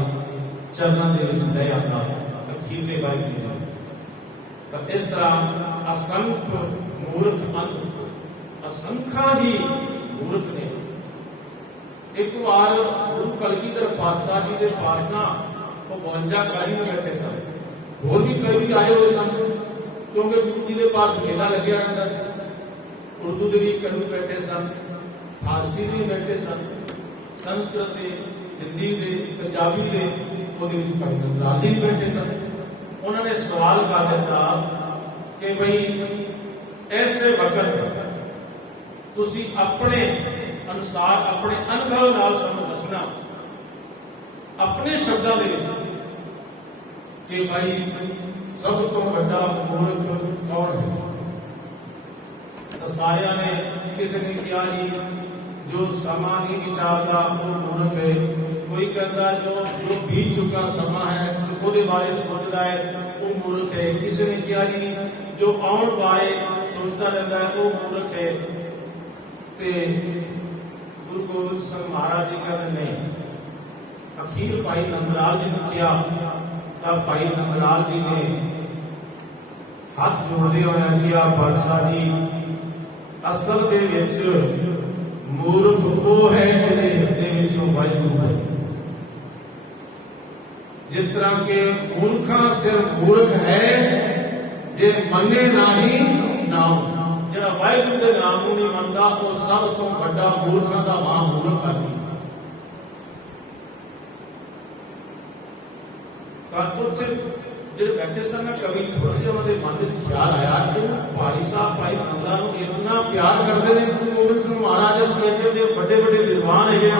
चरणों दे विच ले आंदा अखीरले वाहिगुरू। तो इस तरह असंख्य मूर्ख असंख्या ही मूर्ख ने। एक बार गुरु कलगीधर पातशाह जी के पास ना वो 52 गाड़ी में बैठे सन, होर भी कई भी आए हुए सन, क्योंकि गुरु जी के पास मेला लगे रहता सी। उर्दू के भी कई बैठे सन, फारसी भी बैठे सन, संस्कृत के, हिंदी के, पंजाबी के, भाई नंदलाल जी भी बैठे सन। उन्होंने सवाल कर दिता कि भाई ऐसे वक्त तुसी अपने अनुसार अपने अनुभव नाल सानू दसना अपने शब्दों के कि भाई सब तो बड़ा मूर्ख कौन है। तो सारिया ने किसी ने कहा जी जो समा नहीं विचारता वो मूर्ख है, कोई कहता जो बीत चुका समा है वो बारे सोचता है वो मूर्ख है, किसी ने कहा जी जो आने बारे सोचता रहता है वो मूर्ख है। ते गुरु गोबिंद सिंह महाराज जी कहते नहीं। अखीर भाई नंदलाल जी ने कहा, तब भाई नंदलाल जी ने हाथ जोड़ते हुए कहा पातशाह जी असल दे विच मूर्ख वो है जिहदे हृदय विचों वाहिगुरू है। जिस तरह के मूर्खा सिर्फ मूर्ख है जे मने नाही नाम, जिहड़ा वाहिगुरू के नाम को नहीं मनता वो सब तो बड़ा मूर्खा का मां मूर्ख है। जो बैठे सन ना कवि थोड़ा जिहा उन्होंने मन में ख्याल आया कि भाई साहब भाई नंदा इतना प्यार करते हैं गुरु गोबिंद सिंह महाराज समेटे दे बड़े बड़े विद्वान है,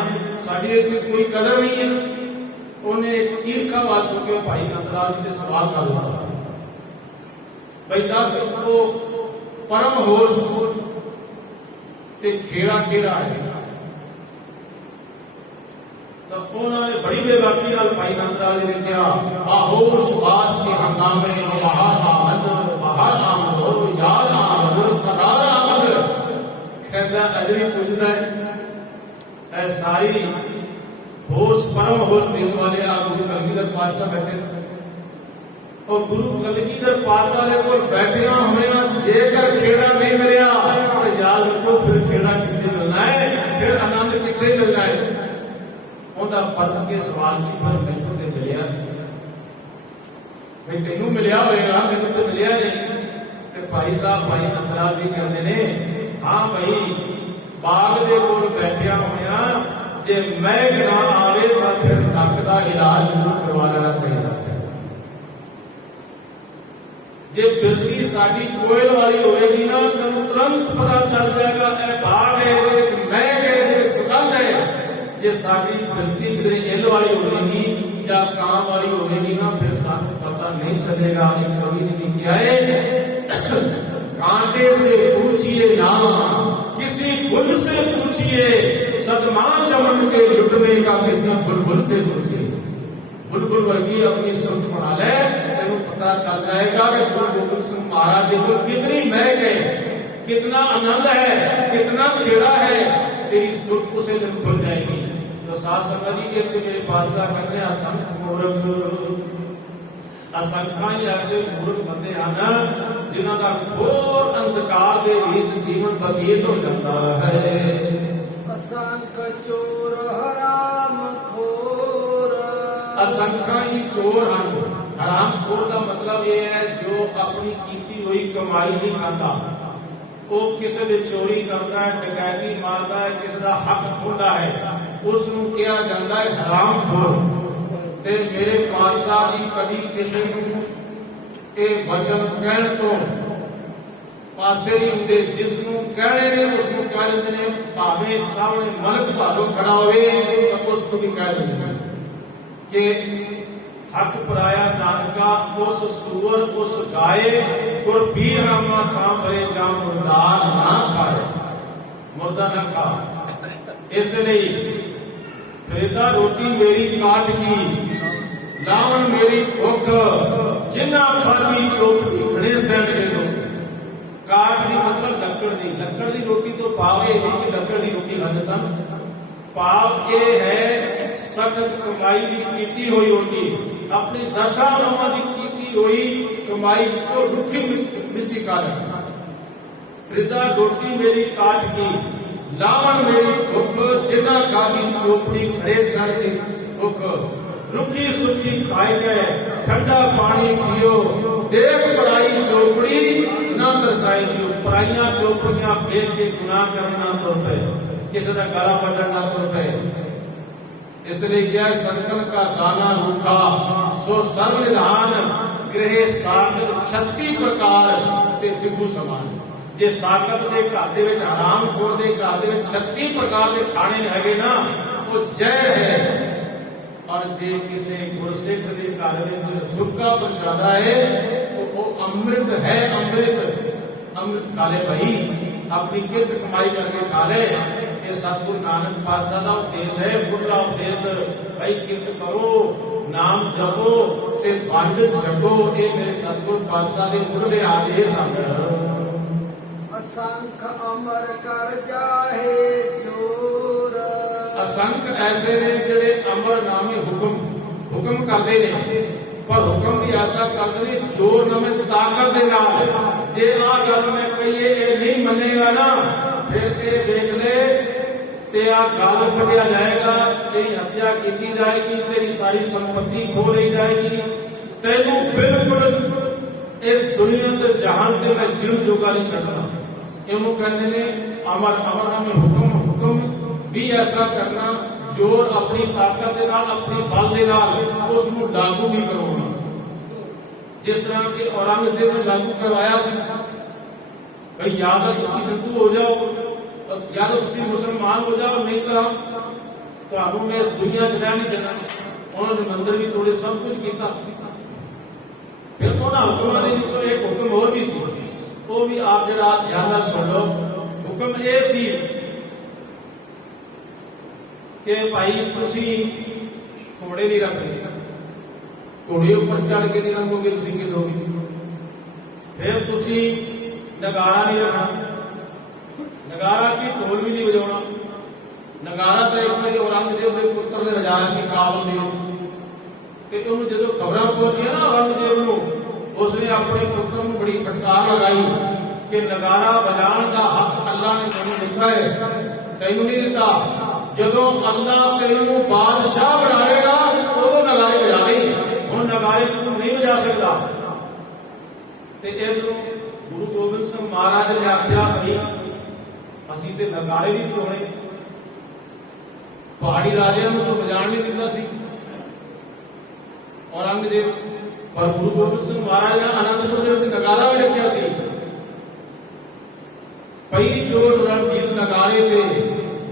साड़ी इतनी कोई कदर नहीं है। उन्हें ईर्खावास होकर भाई नंदलाल जी ने सवाल कर दिया भाई दस वो परम होश ते खेड़ा केड़ा है। तो उन्होंने बड़ी बेबाकी नाल भाई नंदलाल जी ने कहा आहोश बास के हंगामे बाहर आमद याद आमद करार आमद। कहता अजरी पूछता है सारी होश परम होश देने वाले आप गुरु कलगीधर पातशाह बैठे और गुरु कलगीधर पातशाह ने कोल बैठे हुए जेकर खेड़ा नहीं मिलया तो याद रखो फिर खेड़ा कितने मिलना है, फिर आनंद कितने मिलना है। उनका परत के सवाल सी पर मैनू तो मिलिया भाई तेनू मिलिया होएगा मैनू तो मिलिया नहीं। तो भाई साहब भाई नंदलाल जी कहते ने हाँ भाई बाग दे कोल बैठिया होया जे महक ना आवे तो फिर नक का इलाज जरूर करवा लेना चाहिए। जे बिरती साडी कोयल वाली होएगी ना सानू तुरंत पता चल जाएगा ए बाग है इहदे विच महक है इहदे विच सुगंध है। जे साडी बिरती किधरे इल वाली होगी या काम वाली होगी ना फिर सानू पता नहीं चलेगा। एक कवि ने लिखा है कांटे से पूछिए ना किसी गुल से पूछिए, सदमा चमन के लुटने का किसी बुलबुल से पूछिए। बुलबुल वर्गी अपनी सोच बना ले तेन पता चल जाएगा कि गुरु गोबिंद सिंह महाराज के कितनी महक है, कितना आनंद है, कितना खेड़ा है, तेरी सुख उसे दिन खुल जाएगी। तो साथ संगत जी इतने मेरे पातशाह कहते हैं असंख्य मूर्ख असंख्या ही ऐसे मूर्ख बंदे हैं जिन्हों का घोर अंधकार के बीच जीवन बतीत हो जाता है। असंख्य चोर हराम खोर, असंख्या ही चोर हैं। हराम खोर का मतलब यह है जो अपनी कीती हुई कमाई नहीं खाता, वो किसी ने चोरी करता है, डकैती मारता है, किसी का हक खोंदा है, उसनू कहा जाता है हराम खोर। ते मेरे पातशाह जी कभी किसी को वचन कहने तो ਪਾਸੇ ਨਹੀਂ ਹੁੰਦੇ। ਜਿਸ ਨੂੰ ਕਹਿਣੇ ਨੇ ਉਸ ਨੂੰ ਕਹਿ ਦਿੰਦੇ ਨੇ, ਭਾਵੇਂ ਸਾਹਮਣੇ ਮਲਕ ਭਾਗੋ ਖੜਾ ਹੋਵੇ ਤਾਂ ਉਸ ਨੂੰ ਵੀ ਕਹਿ ਦਿੰਦੇ ਨੇ ਕਿ ਹੱਕ ਪਰਾਇਆ ਨਾਨਕਾ ਉਸ ਸੂਰ ਉਸ ਗਾਏ, ਗੁਰ ਪੀਰ ਰਾਮਾ ਤਾਂ ਬਰੇ ਜਾ ਮੁਰਦਾਰ ਨਾ ਖਾਏ, ਮੁਰਦਾ ਨਾ ਖਾ। ਇਸ ਲਈ ਫਰੀਦਾ ਰੋਟੀ ਮੇਰੀ ਕਾਟ ਕੀ, ਲਾਵਣ ਮੇਰੀ ਭੁੱਖ, ਜਿੰਨਾ ਖਾਦੀ ਚੋਪੜੀ ਖੜੇ ਸਹਿਣ ਦੇ ਦੋ। ਕਾਟ ਦੀ ਮਤਲਬ ਲੱਕੜ ਦੀ ਰੋਟੀ ਤੋਂ ਭਾਵ ਇਹ ਨਹੀਂ ਕਿ ਲੱਕੜ ਦੀ ਰੋਟੀ ਖਾਂਦੇ ਸਨ। ਭਾਵ ਇਹ ਹੈ ਸਖਤ ਕਮਾਈ ਦੀ ਕੀਤੀ ਹੋਈ ਰੋਟੀ, ਆਪਣੀ ਦਸਾਂ ਨੌਵਾਂ ਦੀ ਕੀਤੀ ਹੋਈ ਕਮਾਈ ਵਿੱਚੋਂ ਰੁੱਖੀ ਮਿੱਸੀ ਖਾ ਲਈ। ਫਰੀਦਾ ਰੋਟੀ ਮੇਰੀ ਕਾਟ ਕੀ, ਲਾਵਣ ਮੇਰੀ ਭੁੱਖ, ਜਿੰਨਾ ਖਾਦੀ ਚੋਪੜੀ ਖੜੇ ਸਣ ਦੀ ਭੁੱਖ। ਰੁੱਖੀ ਸੁੱਖੀ ਖਾਏ ਗਏ, ਠੰਡਾ ਪਾਣੀ ਪੀਓ, ਦੇਖ ਪਰਾਈ ਚੋਪੜੀ ਨਾ ਦਰਸਾਏ ਦਿਓ। ਪਰਾਈਆਂ ਚੋਪੜੀਆਂ ਵੇਖ ਕੇ ਗੁਨਾਹ ਕਰਨ ਨਾ ਤੁਰ ਪਏ, ਕਿਸੇ ਦਾ ਗਲਾ ਵੱਢਣ ਨਾ ਤੁਰ ਪਏ। इसलिए क्या संकल का दाना रूखा, सो सर्व निधान, गृह साकत 36 प्रकार ते बिगू समान। जे साकत दे घर दे विच हराम खोर दे घर दे विच 36 प्रकार के खाने हैगे ना, वो जहर है। और जे किसी गुरसिख दे घर विच सुक्का प्रसादा है तो वो अमृत है। अमृत खा ले भाई, अपनी किरत कमाई करके खा ले। ये सतगुरु नानक पातशाह का उपदेश है, मुढ़ला उपदेश। भाई किरत करो, नाम जपो ते वंड छको। ये मेरे सतगुरु पातशाह के मुढ़ले आदेश हैं। असंख अमर कर जाहे जोर, असंख ऐसे ने जिहड़े अमर नामी हुक्म करते ने, पर हुक्म भी ऐसा करते ने जोर नਵੇਂ ताकत दे नाल। जे आ गल मैं कहिए ये नहीं मनेगा ना, फिर ये देख ले ते आ गाल कटिया जाएगा, तेरी हत्या की जाएगी, तेरी सारी संपत्ति खो ली जाएगी, तेनू बिल्कुल इस दुनिया ते जहान ते मैं जिन जोगा नहीं छड्डना। इहनू कहंदे ने अमर। अमर नामे हुक्म भी ऐसा करना, जोर अपनी ताकत दे नाल, अपनी बल दे नाल उसनू लागू भी करवाना। जिस तरह के औरंगजेब ने लागू करवाया सी, भाई या तो तुसीं हिंदू हो जाओ, या तो तुसीं मुसलमान हो जाओ, नहीं तो तुहानू मैं इस दुनिया च रह नहीं देना। उन्होंने मंदिर भी तोड़े, सब कुछ किया। फिर उन्होंने हुक्मां दे विचों एक हुक्म होर भी सी, वो भी आप जरा ध्यान नाल सुन लो। हुक्म ये सी कि भाई तुसीं घोड़े नहीं रखने, घोड़े ऊपर चढ़ के नहीं लंघोगे, तुसीं किधरों भी। फिर तुसीं नगारा नहीं रखना, नगारा की ढोल भी नहीं बजाना। नगारा तो एक बार औरंगजेब के पुत्र ने बजाया सी काबल दे विच, ते उन्होंने जदों खबरां पहुंचियां ना औरंगजेब नूं, उसने अपने पुत्र नूं बड़ी फटकार लगाई कि नगारा बजाण दा हक अल्लाह ने तैनूं दिता है, तैनूं नहीं दिता। जदों अल्लाह तैनूं बादशाह बनावेगा उदों नगारे बजा लई, हुण नगारे तू नहीं बजा सकदा। ते इहनूं गुरु गोबिंद सिंह महाराज ने आख्या, भाई असीं ते नगारे भी चोणे, पहाड़ी राजियां नूं तो बजाण नहीं दिंदा सी औरंगजेब, पर गुरु गोबिंद सिंह महाराज ने आनंदपुर दे विच नगारा भी रखिया सी। पई चोट रणजीत नगारे ते,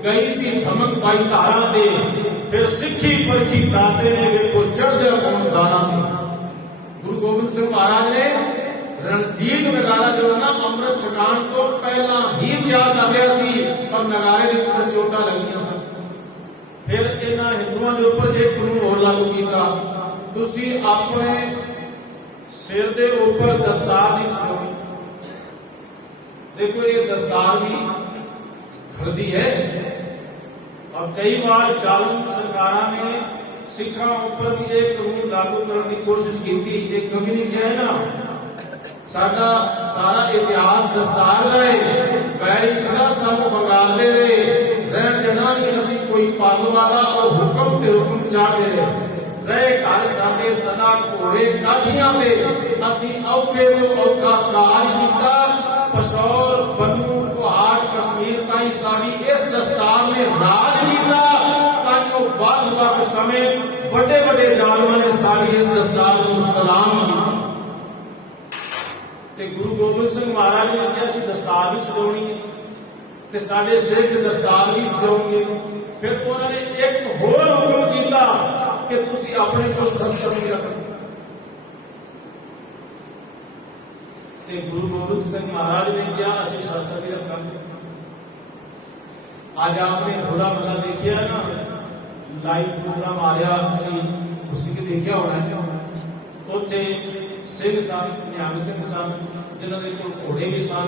गई सी धमक पाई धारा ते, फिर सिੱਖੀ परखी दाते ने वेखो चढ़दे कौन दाना ते। गुरु गोबिंद सिंह महाराज ने रणजीत नगारा जो है ना अमृत छकान तो पहला ही तैयार कर लिया सी, पर नगारे के ऊपर चोटा लगियां सन। फिर इन्हां हिंदुआं दे ऊपर एक कानून होर लागू कीता, तुसीं अपने सिर दे ऊपर दस्तार नहीं सजाउणी। देखो ये दस्तार भी खरीदी है, और कई बार जालिम सरकारां ने सिखां ऊपर भी एक कानून लागू करने की कोशिश की थी। एक कभी नहीं किया है ना, साडा सारा इतिहास दस्तार का है। वैरी सदा सानू बंगालदे रहे, रहन देना नहीं असीं कोई पग वाला और हुक्म ते हुक्म चाहते रहे। घर साडे सदा घोड़े काठियां ते, असीं औखे तो औखा काज कीता। पसौर बन्नू पहाड़ कश्मीर ताईं साडी इस दस्तार ने राज कीता, ताकि वक्त समय वड्डे वड्डे जालिमां ने साडी इस दस्तार नूं सलाम कीता। ਤੇ ਗੁਰੂ ਗੋਬਿੰਦ ਸਿੰਘ ਮਹਾਰਾਜ ਨੇ ਕਿਹਾ ਸੀ ਦਸਤਾਰ ਵੀ ਸਜਾਉਣੀ ਹੈ ਤੇ ਸਾਡੇ ਸਿੱਖ ਦਸਤਾਰ ਵੀ ਸਜਾਉਣਗੇ। ਫਿਰ ਉਹਨਾਂ ਨੇ ਇੱਕ ਹੋਰ ਹੁਕਮ ਕੀਤਾ ਕਿ ਤੁਸੀਂ ਆਪਣੇ ਕੋਲ ਸ਼ਸਤਰ ਵੀ ਰੱਖੋ। ਤੇ ਗੁਰੂ ਗੋਬਿੰਦ ਸਿੰਘ ਮਹਾਰਾਜ ਨੇ ਕਿਹਾ ਅਸੀਂ ਸ਼ਸਤਰ ਵੀ ਰੱਖਾਂਗੇ। ਅੱਜ ਆਪਨੇ ਹੋਲਾ ਮਹੱਲਾ ਦੇਖਿਆ ਨਾ, ਲਾਈਵ ਪ੍ਰੋਗਰਾਮ ਆ ਰਿਹਾ ਸੀ, ਤੁਸੀਂ ਵੀ ਦੇਖਿਆ ਹੋਣਾ। ਉੱਥੇ ਸਿੰਘ ਸਨ, ਨਿਹੰਗ ਸਿੰਘ ਸਨ, ਜਿਨ੍ਹਾਂ ਦੇ ਕੋਲ ਘੋੜੇ ਵੀ ਸਨ,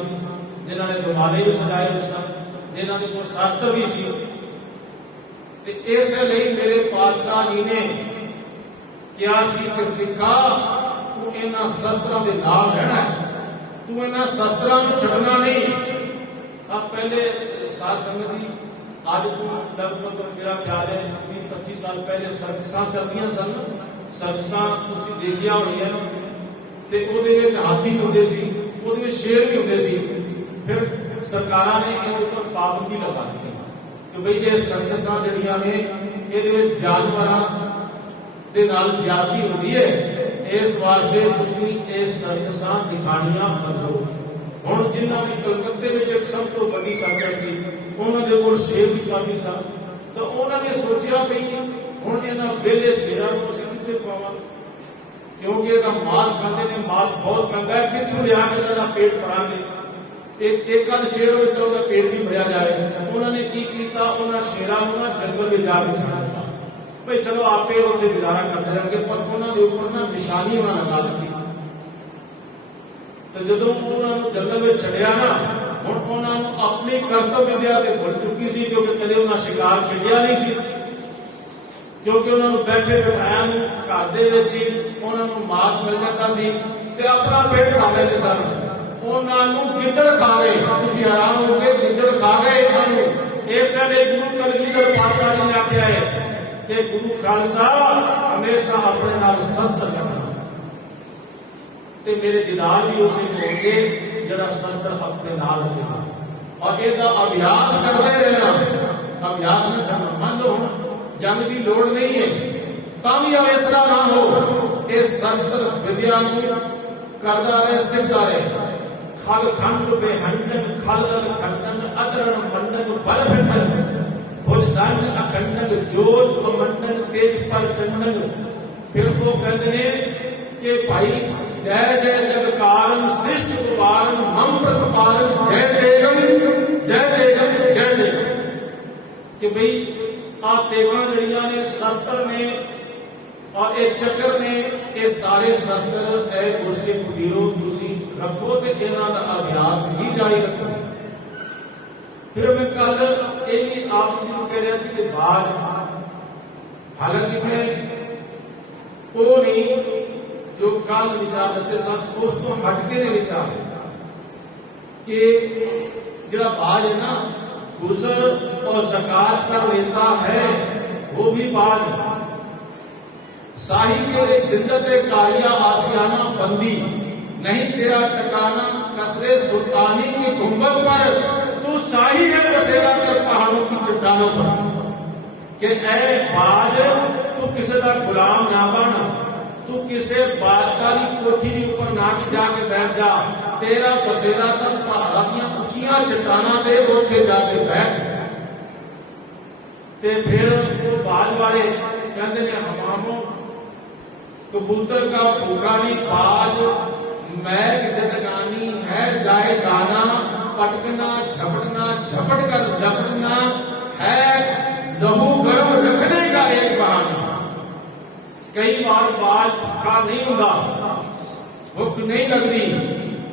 ਜਿਨ੍ਹਾਂ ਨੇ ਦੁਮਾਲੇ ਵੀ ਸਜਾਏ ਹੋਏ ਸਨ, ਜਿਨ੍ਹਾਂ ਦੇ ਕੋਲ ਸ਼ਸਤਰ ਵੀ ਸੀ। ਤੇ ਇਸ ਲਈ ਮੇਰੇ ਪਾਤਸ਼ਾਹ ਜੀ ਨੇ ਕਿਹਾ ਸੀ ਕਿ ਸਿੱਖਾ ਤੂੰ ਇਹਨਾਂ ਸ਼ਸਤਰਾਂ ਦੇ ਨਾਲ ਰਹਿਣਾ, ਤੂੰ ਇਹਨਾਂ ਸ਼ਸਤਰਾਂ ਨੂੰ ਛੱਡਣਾ ਨਹੀਂ। ਆ ਪਹਿਲੇ ਸਾਧ ਸੰਗਤ ਜੀ ਅੱਜ ਤੋਂ ਲਗਭਗ ਮੇਰਾ ਖਿਆਲ ਹੈ 20-25 ਸਾਲ ਪਹਿਲੇ ਸਰਕਸਾਂ ਚੱਲਦੀਆਂ ਸਨ। ਸਰਕਸਾਂ ਤੁਸੀਂ ਦੇਖੀਆਂ ਹੋਣੀਆਂ ਤੇ ਉਹਦੇ ਵਿੱਚ ਹਾਥੀ ਹੁੰਦੇ ਸੀ, ਉਹਦੇ ਵਿੱਚ ਸ਼ੇਰ ਵੀ ਹੁੰਦੇ ਸੀ। ਫਿਰ ਸਰਕਾਰਾਂ ਨੇ ਇਹਦੇ ਉੱਪਰ ਪਾਬੰਦੀ ਲਗਾ ਦਿੱਤੀ ਕਿ ਬਈ ਇਹ ਸਰਕਸਾਂ ਜਿਹੜੀਆਂ ਨੇ ਇਹਦੇ ਵਿੱਚ ਜਾਨਵਰਾਂ ਦੇ ਨਾਲ ਜ਼ਿਆਦਤੀ ਹੁੰਦੀ ਹੈ, ਇਸ ਵਾਸਤੇ ਤੁਸੀਂ ਇਹ ਸਰਕਸਾਂ ਦਿਖਾਣੀਆਂ ਬੰਦ। ਹੁਣ ਜਿਨ੍ਹਾਂ ਨੇ ਕਲਕੱਤੇ ਵਿੱਚ ਇੱਕ ਸਭ ਤੋਂ ਵੱਡੀ ਸਰਕਸ ਸੀ, ਉਹਨਾਂ ਦੇ ਕੋਲ ਸ਼ੇਰ ਵੀ ਕਾਫੀ ਸਨ, ਤਾਂ ਉਹਨਾਂ ਨੇ ਸੋਚਿਆ ਵੀ ਹੁਣ ਇਹਨਾਂ ਵਿਹਲੇ ਸ਼ੇਰਾਂ ਨੂੰ ਅਸੀਂ ਕਿੱਥੇ ਪਾਵਾਂ, ਕਿਉਂਕਿ ਇਹਦਾ ਮਾਸ ਖਾਂਦੇ ਨੇ, ਮਾਸ ਬਹੁਤ ਮਹਿੰਗਾ ਹੈ, ਕਿੱਥੋਂ ਲਿਆ ਕੇ ਇਹਨਾਂ ਦਾ ਪੇਟ ਭਰਾਂਗੇ। ਇੱਕ ਅੱਧ ਸ਼ੇਰ ਵਿੱਚ ਉਹਦਾ ਪੇਟ ਵੀ ਭਰਿਆ ਜਾਏ। ਉਹਨਾਂ ਨੇ ਕੀ ਕੀਤਾ, ਉਹਨਾਂ ਸ਼ੇਰਾਂ ਨੂੰ ਨਾ ਜੰਗਲ ਵਿੱਚ ਜਾ ਕੇ ਛੱਡ ਦਿੱਤਾ, ਭਈ ਚਲੋ ਆਪੇ ਉੱਥੇ ਗੁਜ਼ਾਰਾ ਕਰਦੇ ਰਹਿਣਗੇ। ਪਰ ਉਹਨਾਂ ਦੇ ਉੱਪਰ ਨਾ ਨਿਸ਼ਾਨੀ ਉਹਨਾਂ ਲਗਾ ਦਿੱਤੀ। ਤੇ ਜਦੋਂ ਉਹਨਾਂ ਨੂੰ ਜੰਗਲ ਵਿੱਚ ਛੱਡਿਆ ਨਾ, ਹੁਣ ਉਹਨਾਂ ਨੂੰ ਆਪਣੀ ਕਰਤੱਵ ਵਿਦਿਆ ਤੇ ਭੁੱਲ ਚੁੱਕੀ ਸੀ, ਕਿਉਂਕਿ ਕਦੇ ਉਹਨਾਂ ਸ਼ਿਕਾਰ ਖੇਡਿਆ ਨਹੀਂ ਸੀ। ਕਿਉਂਕਿ ਉਹਨਾਂ ਨੂੰ ਬੈਠੇ ਬਿਠਾਇਆ ਨੂੰ ਘਰ ਦੇ ਵਿੱਚ ਹੀ ਉਹਨਾਂ ਨੂੰ ਮਾਸ ਮਿਲ ਜਾਂਦਾ ਸੀ ਤੇ ਆਪਣਾ ਪੇਟ ਭਰ ਲੈਂਦੇ ਸਨ। ਉਹਨਾਂ ਨੂੰ ਗਿੱਦੜ ਖਾ ਗਏ। ਤੁਸੀਂ ਹੈਰਾਨ ਹੋਵੋਗੇ, ਗਿੱਦੜ ਖਾ ਗਏ ਉਹਨਾਂ ਨੂੰ। ਇਸ ਲਈ ਗੁਰੂ ਕਲਗੀਧਰ ਪਾਤਸ਼ਾਹ ਜੀ ਨੇ ਆਖਿਆ ਹੈ ਕਿ ਗੁਰੂ ਖਾਲਸਾ ਹਮੇਸ਼ਾ ਆਪਣੇ ਨਾਲ ਸ਼ਸਤਰ ਰੱਖਣਾ। ਤੇ ਮੇਰੇ ਦੀਦਾਰ ਵੀ ਉਸੇ ਨੂੰ ਹੋਣਗੇ ਜਿਹੜਾ ਸ਼ਸਤਰ ਆਪਣੇ ਨਾਲ ਰੱਖੇਗਾ, ਔਰ ਇਹਦਾ ਅਭਿਆਸ ਕਰਦੇ ਰਹਿਣਾ, ਅਭਿਆਸ ਨਾ ਛੱਡਣਾ। ਮੰਨ ਲਓ ਹੁਣ ਜੰਗ ਦੀ ਲੋੜ ਨਹੀਂ ਹੈ, ਤਾਂ ਵੀ ਇਸ ਤਰ੍ਹਾਂ ਨਾ ਹੋ, ਇਸ ਸ਼ਸਤਰ ਵਿਦਿਆ ਨੂੰ ਕਰਦਾ ਰਹੇ, ਸਿੱਖਦਾ ਰਹੇ। ਖਲ ਖੰਡ ਬੇਹੰਡਨ ਖਲਦਨ ਖੰਡਨ ਅਦਰਣ ਮੰਡਨ ਬਲ ਖੰਡਨ ਭੁਜ ਦੰਡ ਅਖੰਡਨ ਜੋਤ ਮੰਡਨ ਤੇਜ ਪਰ ਚੰਡਨ। ਫਿਰ ਉਹ ਕਹਿੰਦੇ ਨੇ ਕਿ ਭਾਈ ਜੈ ਜੈ ਜਗਕਾਰਨ ਸ੍ਰਿਸ਼ਟ ਉਪਾਰਨ ਮਮ ਪ੍ਰਤਪਾਰਨ ਜੈ ਤੇਗਮ ਜੈ ਤੇਗਮ ਜੈ ਤੇਗਮ। ਕਿ ਬਈ ਆ ਤੇਗਾਂ ਜਿਹੜੀਆਂ ਨੇ ਸ਼ਸਤਰ ਨੇ ਔਰ ਇਹ ਚੱਕਰ ਨੇ, ਇਹ ਸਾਰੇ ਸ਼ਸਤਰ ਇਹ ਗੁਰਸਿੱਖ ਵੀਰੋ ਤੁਸੀਂ ਰੱਖੋ ਤੇ ਇਹਨਾਂ ਦਾ ਅਭਿਆਸ ਵੀ ਜਾਰੀ ਰੱਖੋ। ਫਿਰ ਮੈਂ ਕੱਲ ਇਹ ਵੀ ਆਪ ਜੀ ਨੂੰ ਕਹਿ ਰਿਹਾ ਸੀ ਕਿ ਬਾਜ, ਹਾਲਾਂਕਿ ਮੈਂ ਉਹ ਨਹੀਂ ਜੋ ਕੱਲ ਵਿਚਾਰ ਦੱਸੇ ਸਨ, ਉਸ ਤੋਂ ਹਟ ਕੇ ਦੇ ਵਿਚਾਰ ਕਿ ਜਿਹੜਾ ਬਾਜ है ना, गुजर और ज़कात कर लेता है वो भी बाज। शाही के लिए जिंदत कारिया आसियाना बंदी नहीं तेरा टकाना कसरे सुल्तानी की गुंबद पर, तू शाही है बसेरा के पहाड़ों की चट्टानों पर। कि ऐ बाज तू किसी का गुलाम ना बन, तू किसी बादशाह की कोठी के ऊपर ना जाके बैठ जा, तेरा बसेरा तक पहाड़ों की उचिया चट्टाना दे उत्थे जाके बैठ। ते फिर वो बाज वाले कहते ने हमामो कबूतर का भूखा नहीं बाज, मैग जदगानी है जाए दाना, पटकना झपटना झपट कर लपटना है लहू गर्म रखने का एक बहाना। कई बार बाज भूखा नहीं होगा, भूख नहीं लगती,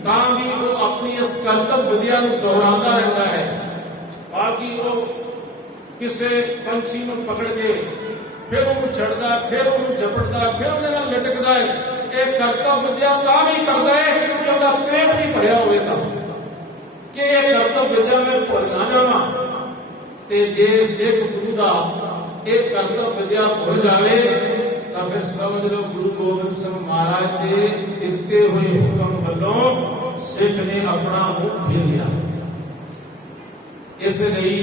ਤਾਂ ਵੀ ਉਹ ਆਪਣੀ ਇਸ ਕਰਤੱਵ ਵਿਦਿਆ ਨੂੰ ਦੁਹਰਾਉਂਦਾ ਰਹਿੰਦਾ ਹੈ। ਬਾਕੀ ਉਹ ਕਿਸੇ ਪੰਛੀ ਨੂੰ ਪਕੜ ਕੇ ਫਿਰ ਉਹਨੂੰ ਛੱਡਦਾ, ਫਿਰ ਉਹਨੂੰ ਝਪਟਦਾ, ਫਿਰ ਉਹਦੇ ਨਾਲ ਲਟਕਦਾ ਹੈ। ਇਹ ਕਰਤੱਵ ਵਿਦਿਆ ਤਾਂ ਵੀ ਕਰਦਾ ਹੈ ਕਿ ਉਹਦਾ ਪੇਟ ਨਹੀਂ ਭਰਿਆ ਹੋਵੇ, ਤਾਂ ਕਿ ਇਹ ਕਰਤੱਵ ਵਿਦਿਆ ਮੈਂ ਭੁੱਲ ਨਾ ਜਾਵਾਂ। ਤੇ ਜੇ ਸਿੱਖ ਗੁਰੂ ਦਾ ਇਹ ਕਰਤੱਵ ਵਿਦਿਆ ਭੁੱਲ ਜਾਵੇ ਤਾਂ ਫਿਰ ਸਮਝ ਲਓ ਗੁਰੂ ਗੋਬਿੰਦ ਸਿੰਘ ਮਹਾਰਾਜ ਦੇ ਦਿੱਤੇ ਹੋਏ ਹੁਕਮ ਵੱਲੋਂ ਸਿੱਖ ਨੇ ਆਪਣਾ ਮੂੰਹ ਫੇਰ ਲਿਆ। ਇਸ ਲਈ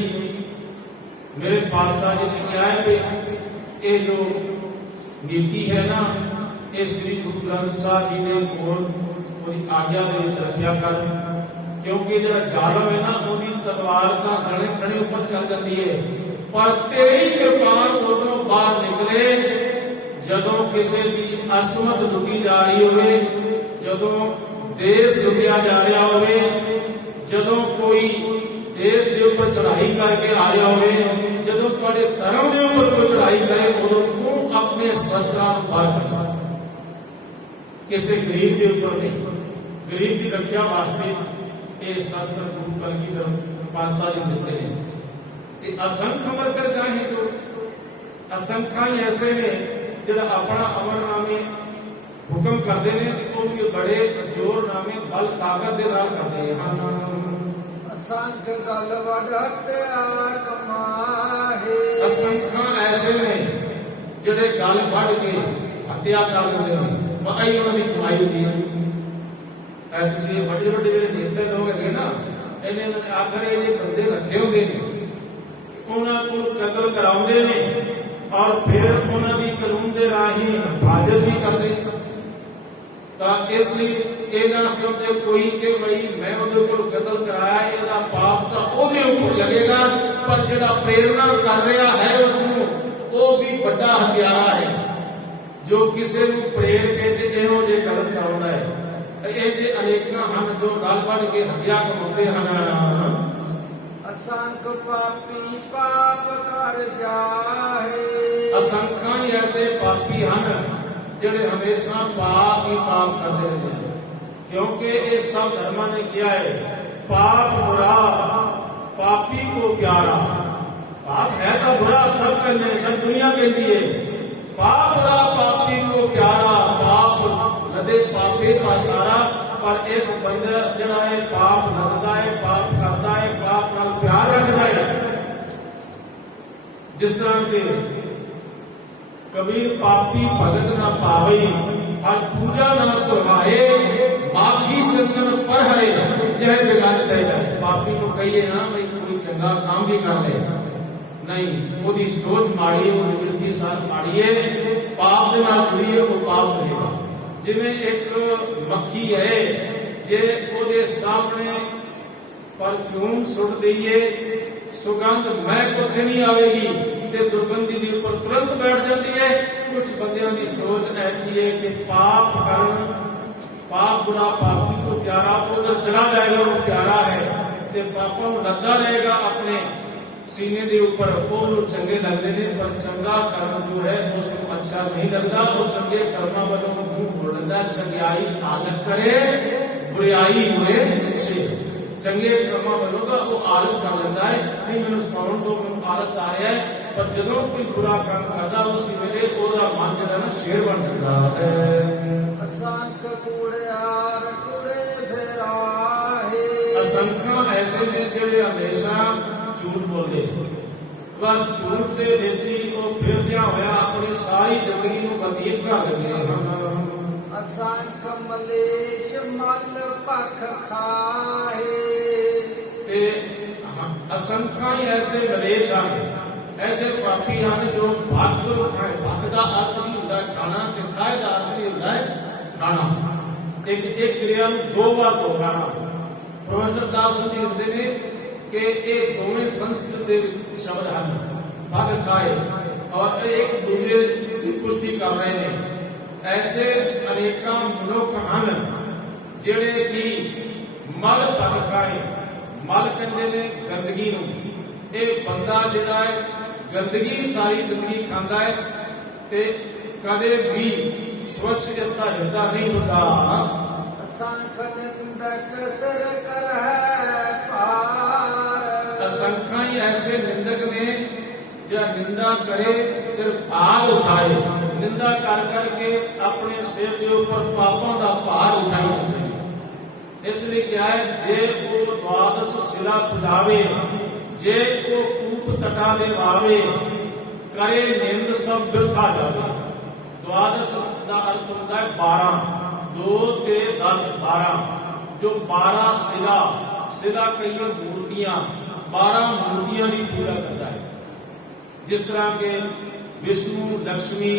ਮੇਰੇ ਪਾਤਸ਼ਾਹ ਜੀ ਨੇ ਕਿਹਾ ਹੈ ਕਿ ਇਹ ਜੋ ਨੀਤੀ ਹੈ ਨਾ, ਇਹ ਸ੍ਰੀ ਗੁਰੂ ਗ੍ਰੰਥ ਸਾਹਿਬ ਜੀ ਦੇ ਕੋਲ ਉਹਦੀ ਆਗਿਆ ਦੇ ਵਿੱਚ ਰੱਖਿਆ ਕਰ, ਕਿਉਂਕਿ ਜਿਹੜਾ ਜ਼ਾਲਮ ਹੈ ਨਾ ਉਹਦੀ ਤਲਵਾਰ ਤਾਂ ਗਣੇ ਖੜੇ ਉੱਪਰ ਚੱਲ ਜਾਂਦੀ ਹੈ, ਪਰ ਤੇਰੀ ਕਿਰਪਾਨ ਉਦੋਂ ਬਾਹਰ ਨਿਕਲੇ ਜਦੋਂ ਕਿਸੇ ਦੀ ਅਸਮਤ ਲੁੱਟੀ ਜਾ ਰਹੀ ਹੋਵੇ, ਜਦੋਂ ਦੇਸ਼ ਲੁੱਟਿਆ ਜਾ ਰਿਹਾ ਹੋਵੇ, ਜਦੋਂ ਕੋਈ ਦੇਸ਼ ਦੇ ਉੱਪਰ ਚੜ੍ਹਾਈ ਕਰਕੇ ਆ ਰਿਹਾ ਹੋਵੇ, ਜਦੋਂ ਤੁਹਾਡੇ ਧਰਮ ਦੇ ਉੱਪਰ ਕੋਈ ਚੜ੍ਹਾਈ ਕਰੇ, ਉਦੋਂ ਤੂੰ ਆਪਣੇ ਸ਼ਸਤਰਾਂ ਨੂੰ ਬਾਹਰ ਕੱਢ। ਕਿਸੇ ਗਰੀਬ ਦੇ ਉੱਪਰ ਨਹੀਂ, ਗਰੀਬ ਦੀ ਰੱਖਿਆ ਵਾਸਤੇ ਇਹ ਸ਼ਸਤਰ ਗੁਰੂ ਕਲਗੀਧਰ ਪਾਤਸ਼ਾਹ ਜੀ ਦਿੰਦੇ ਨੇ। ਤੇ ਅਸੰਖ ਅਮਰ ਕਰ ਜਾਹੇ ਜੋ ਅਸੰਖਾਂ ਹੀ ਐਸੇ ਨੇ ਜਿਹੜਾ ਆਪਣਾ ਅਮਰਨਾਮੇ ਹੁਕਮ ਕਰਦੇ ਨੇ ਤੇ ਉਹ ਵੀ ਬੜੇ ਜ਼ੋਰਨਾਮੇ ਬਲ ਤਾਕਤ ਦੇ ਨਾਲ ਕਰਦੇ ਹਨ। ਅਸੰਖ ਗਲ ਵਡਤਿਆ ਕਮਾਹੇ, ਅਸੰਖਾਂ ਐਸੇ ਨੇ ਜਿਹੜੇ ਗੱਲ ਵੱਢ ਕੇ ਹੱਤਿਆ ਕਰ ਦਿੰਦੇ ਨੇ, ਮਹਾਈ ਉਹਨਾਂ ਦੀ ਕਮਾਈ ਹੁੰਦੀ ਹੈ। ਐ ਤੁਸੀਂ ਵੱਡੇ ਵੱਡੇ ਜਿਹੜੇ ਨੇਤਾ ਲੋਕ ਹੈਗੇ ਨਾ, ਇਹਨੇ ਆਖਰ ਇਹਦੇ ਬੰਦੇ ਰੱਖੇ ਹੁੰਦੇ ਨੇ, ਉਹਨਾਂ ਕੋਲ ਕਤਲ ਕਰਾਉਂਦੇ ਨੇ ਔਰ ਫਿਰ ਉਹਨਾਂ ਦੀ ਕਾਨੂੰਨ ਦੇ ਰਾਹੀਂ ਹਿਫਾਜ਼ਤ ਵੀ ਕਰਦੇ। ਤਾਂ ਇਸ ਲਈ ਇਹ ਨਾ ਸਮਝੇ ਕੋਈ ਕਿ ਬਈ ਮੈਂ ਉਹਦੇ ਕੋਲ ਕਤਲ ਕਰਾਇਆ, ਇਹਦਾ ਪਾਪ ਤਾਂ ਉਹਦੇ ਉੱਪਰ ਲੱਗੇਗਾ, ਪਰ ਜਿਹੜਾ ਪ੍ਰੇਰਣਾ ਕਰ ਰਿਹਾ ਹੈ ਉਸ ਨੂੰ ਉਹ ਵੀ ਵੱਡਾ ਹਥਿਆਰਾ ਹੈ, ਜੋ ਕਿਸੇ ਨੂੰ ਪ੍ਰੇਰ ਕੇ ਤੇ ਇਹੋ ਜਿਹੇ ਕਦਮ ਕਰਾਉਂਦਾ ਹੈ। ਇਹ ਜੇ ਅਨੇਕਾਂ ਹਨ ਜੋ ਗਲ ਵੱਢ ਕੇ ਹੱਤਿਆ ਕਮਾਉਂਦੇ ਹਨ। ਅਸੰਖ ਪਾਪੀ ਪਾਪ ਕਰ ਜਾਹੇ, ਅਸੰਖਾਂ ਹੀ ਐਸੇ ਪਾਪੀ ਹਨ ਜਿਹੜੇ ਹਮੇਸ਼ਾ ਪਾਪ ਹੀ ਪਾਪ ਕਰਦੇ ਰਹਿੰਦੇ ਹਨ, ਕਿਉਂਕਿ ਇਹ ਸਭ ਧਰਮਾਂ ਨੇ ਕਿਹਾ ਹੈ ਪਾਪ ਬੁਰਾ ਪਾਪੀ ਕੋ ਪਿਆਰਾ। पाप है तो बुरा सब करने, सब दुनिया कहती है पाप बुरा पापी को प्यारा, पाप लदे पापी का सारा। पर इस बंदे जड़ा है पाप लगता है, पाप करता है, पाप नाल प्यार रखता है। जिस तरह के कबीर पापी भगत ना पावे, हर पूजा ना सुहाए, माखी चंदन पर हरे जह बिगाड़ जाए। पापी को कहिए ना भाई कोई चंगा काम भी कर ले, नहीं ਉਹਦੀ ਸੋਚ ਮਾੜੀ ਹੈ, ਉਹਦੀ ਬਿਰਤੀ ਸਾਰ ਮਾੜੀ ਹੈ, ਪਾਪ ਦੇ ਨਾਲ ਜੁੜੀ ਹੈ, ਉਹ ਪਾਪ ਕਰੇਗਾ। ਜਿਵੇਂ ਇੱਕ ਮੱਖੀ ਹੈ, ਜੇ ਉਹਦੇ ਸਾਹਮਣੇ ਪਰਫਿਊਮ ਸੁੱਟ ਦਈਏ, ਸੁਗੰਧ ਮਹਿਕ ਉੱਥੇ ਨਹੀਂ ਆਵੇਗੀ ਤੇ ਦੁਰਗੰਧੀ ਦੇ ਉੱਪਰ ਤੁਰੰਤ ਬੈਠ ਜਾਂਦੀ ਹੈ। ਕੁਝ ਬੰਦਿਆਂ ਦੀ ਸੋਚ ਐਸੀ ਹੈ ਕਿ ਪਾਪ ਕਰਨ, ਪਾਪ ਬੁਰਾ ਪਾਪੀ को प्यारा, उधर चला जाएगा वो प्यारा है, ਤੇ ਪਾਪਾਂ ਨੂੰ ਲੱਗਾ ਰਹੇਗਾ ਆਪਣੇ सीने के ऊपर, वो चंगे लगते हैं, पर चंगा कर्म जो है उसको अच्छा नहीं लगता। वो चंगे कर्मा वालों मुंह खोल लेता, चंगाई आलस करे बुराई हुए से, चंगे कर्मा वालों का वो आलस कर लेता है, नहीं मैंने सौन दो, मैंने आलस आ रहा है। पर जदों कोई बुरा काम करता उसी वेले ओदा मन जो ना शेर बन जाता है। असंख कूड़ियार कूड़े फेराहे, असंख्य ऐसे ने जिहड़े हमेशा झूठ बोलते, बस झूठ के विच ही वो फिरदिया होया अपनी सारी जिंदगी नूं बतीत कर देंगे हैं। असंख मलेश मल पख खाए, ते असंख्य ही ऐसे मलेश हैं, ऐसे पापी हैं जो भख खाए। भख का अर्थ भी होता है खाना, ते खाए का अर्थ भी होता है खाना। एक क्रिया नूं दो बार दोहराना। प्रोफेसर साहब समझी लिखते हैं कि ये दोवें संस्कृत के शब्द हैं, भग खाए और एक दूसरे की पुष्टि कर रहे हैं। ऐसे अनेकों मनुख हैं जिहड़े कि मल भग खाए, मल कहते ने गंदगी नूं। एक बंदा जिहड़ा है गंदगी सारी जिंदगी खाता है ते कदे भी स्वच्छ इसका हिरदा नहीं होता। असंख निंदक सिर कर है पार, असंख्य ही ऐसे निंदक ने जो निंदा करे सिर भार उठाए, निंदा कर करके अपने सिर के ऊपर पापों का भार उठाई जाते हैं। इसलिए क्या है, जे वो द्वादश शिला पुजावे, जे वो कूप तटा दे वावे, करे निंद सब बिरथा जावे। द्वादश का अर्थ होता है 12, 2 ते 10 12, जो 12 शिला, शिला कई मूर्तियां, 12 मूर्तियां की पूजा करता है। जिस तरह के विष्णु, लक्ष्मी,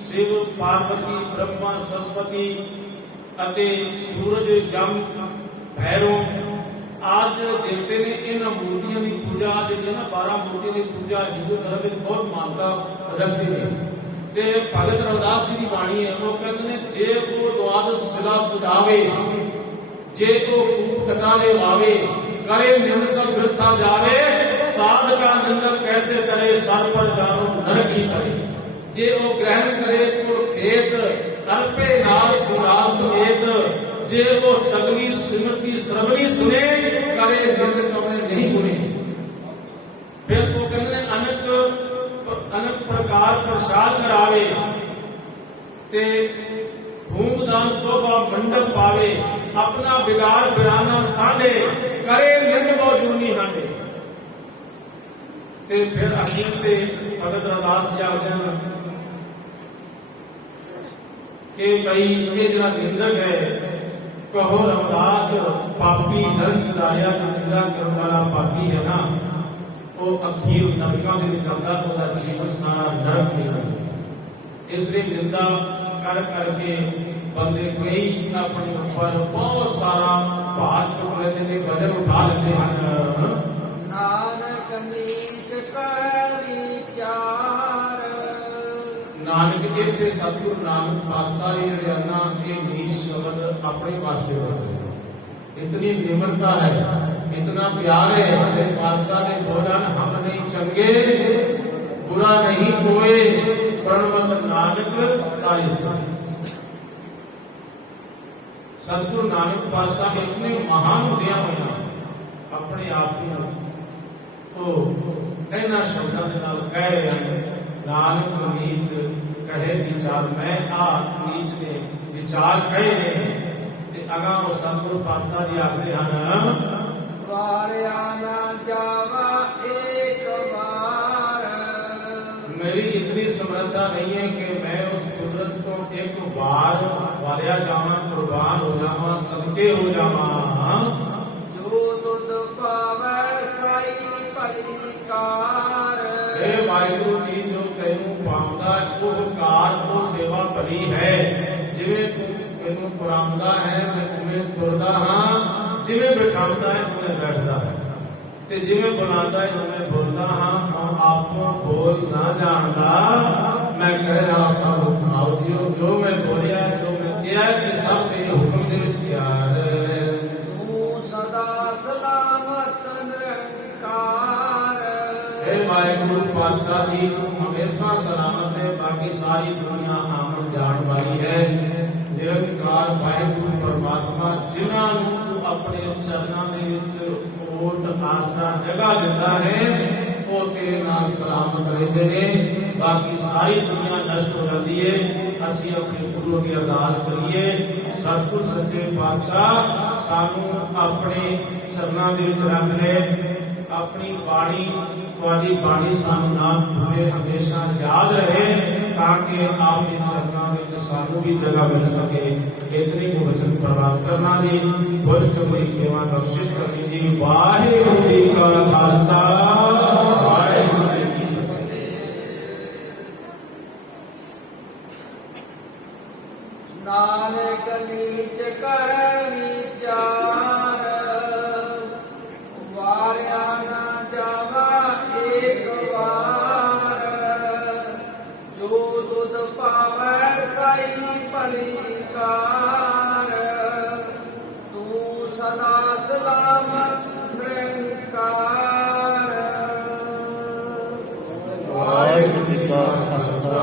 शिव, पार्वती, ब्रह्मा, सरस्वती, ਅਤੇ ਸੂਰਜ ਜਮ ਭੈਰੋ ਆਦਿ ਜਿਹੜੇ ਦੇਵਤੇ ਨੇ ਇਹਨਾਂ ਮੂਰਤੀਆਂ ਦੀ ਪੂਜਾ ਜਿਹੜੀ ਨਾ 12 ਮੂਰਤੀਆਂ ਦੀ ਪੂਜਾ ਹਿੰਦੂ ਧਰਮ ਵਿੱਚ ਬਹੁਤ ਮਾਨਤਾ ਰੱਖਦੇ ਨੇ। ਤੇ ਭਗਤ ਰਵਿਦਾਸ ਜੀ ਦੀ ਬਾਣੀ ਹੈ, ਉਹ ਕਹਿੰਦੇ ਨੇ ਜੇ ਉਹ ਦੁਆਦਸ ਸਿਲਾ ਪੁਜਾਵੇ, ਜੇ ਉਹ ਕੂਪ ਕਟਾਲੇ ਵਾਵੇ, करे निंद सब बिरथा जावे, साध का निंदक कैसे करे, सर पर जानो नरक ही करे। जे वो ग्रहण करे कुल खेत, अर्पे नाल सुरार समेत, जे वो सगली सिमरती श्रवणी सुने, करे निंद कवने नहीं गुने। फिर वो कहते ने अनेक प्रकार प्रसाद करावे, ते भूमदान शोभा मंडप पावे, अपना बिगाड़ बिराना साढ़े, करे लिंग मौजूनी हांडे। ते फिर अखीर ते भगत रविदास जी आखदे हन कि भाई ये जिहड़ा निंदक है, कहो रविदास पापी नरक सदारिया जो निंदा करने वाला पापी है ना, वो अखीर नरकां दे विच जांदा, ओहदा जीवन सारा नरक नहीं होंदा। इसलिए निंदा कर करके बंदे कई अपने ऊपर बहुत सारा भार चुक लेते हैं, वजन उठा लेते हैं। नानक नीच कर विचार, नानक इत्थे सतगुरु नानक पातशाह जी जिहड़े ना ये नीच शब्द अपने वास्ते बोलते। इतनी निम्रता है, इतना प्यार है मेरे पातशाह ने बोला, हम नहीं चंगे बुरा नहीं कोई, प्रणवत नानक ताई सुन। सतगुरु नानक पातशाह इतने महान होंदिया होया अपने आप को इन्हां शब्दों के नाल कह रहे हैं, नानक नीच कहे विचार, मैं आ नीच ने विचार कहे ने। ते अगा वो सतगुरु पातशाह जी आखदे हन, वारिया ना जावा एक बार, मेरी इतनी समर्था नहीं है कि मैं उस कुदरत को एक बार वारिया जावा, कुर्बान हो जावा, सदके हो जावा। जो तुद पावै साई परिकार, हे वाहिगुरु जी जो तैनू पावदा ਉਹ ਕਾਰ ਉਹ सेवा भली है। जिवें तू मैनू तुरांदा है मैं उवें तुरदा हां, जिवें बिठांदा है उवें बैठदा है, ते जिवें बुलांदा है उवें बोलदा हां। हम आपको बोल ना जानदा, मैं कह रहा सब हुक्माओ जियो, जो मैं बोलिया जो मैं किया है कि सब मेरे हुक्म दे विच किया है। तू सदा सलामत निरंकार, हे वाहिगुरु पातशाह जी तू हमेशा सलामत है, बाकी सारी दुनिया आमन जान वाली है। निरंकार वाहिगुरु परमात्मा जिन्हां नूं तू अपने चरनां दे विच ओट आस्था जगह दिंदा है, वो तेरे नाल सलामत रहंदे ने, बाकी सारी दुनिया नष्ट हो जाती है। असीं अपने गुरु अगे अरदास करिए, सतगुर सच्चे पातशाह सानू अपने चरनां दे विच रख ले, अपनी बाणी तुहाडी बाणी सानू ना भूले, हमेशा याद रहे, ताकि आपके चरनां विच सानू भी जगह मिल सके। इतनी को वचन प्रदान करना जी, बोल चंगी खेवा बख्शिश करनी जी। वाहिगुरू जी का खालसा, वाहिगुरू जी की नानक नीच कर विचार, वारिया ना जावा एक बार, जो तुद पावै साई परिकार, तू सदा सलामत निरंकार। वाहिगुरू जी का खालसा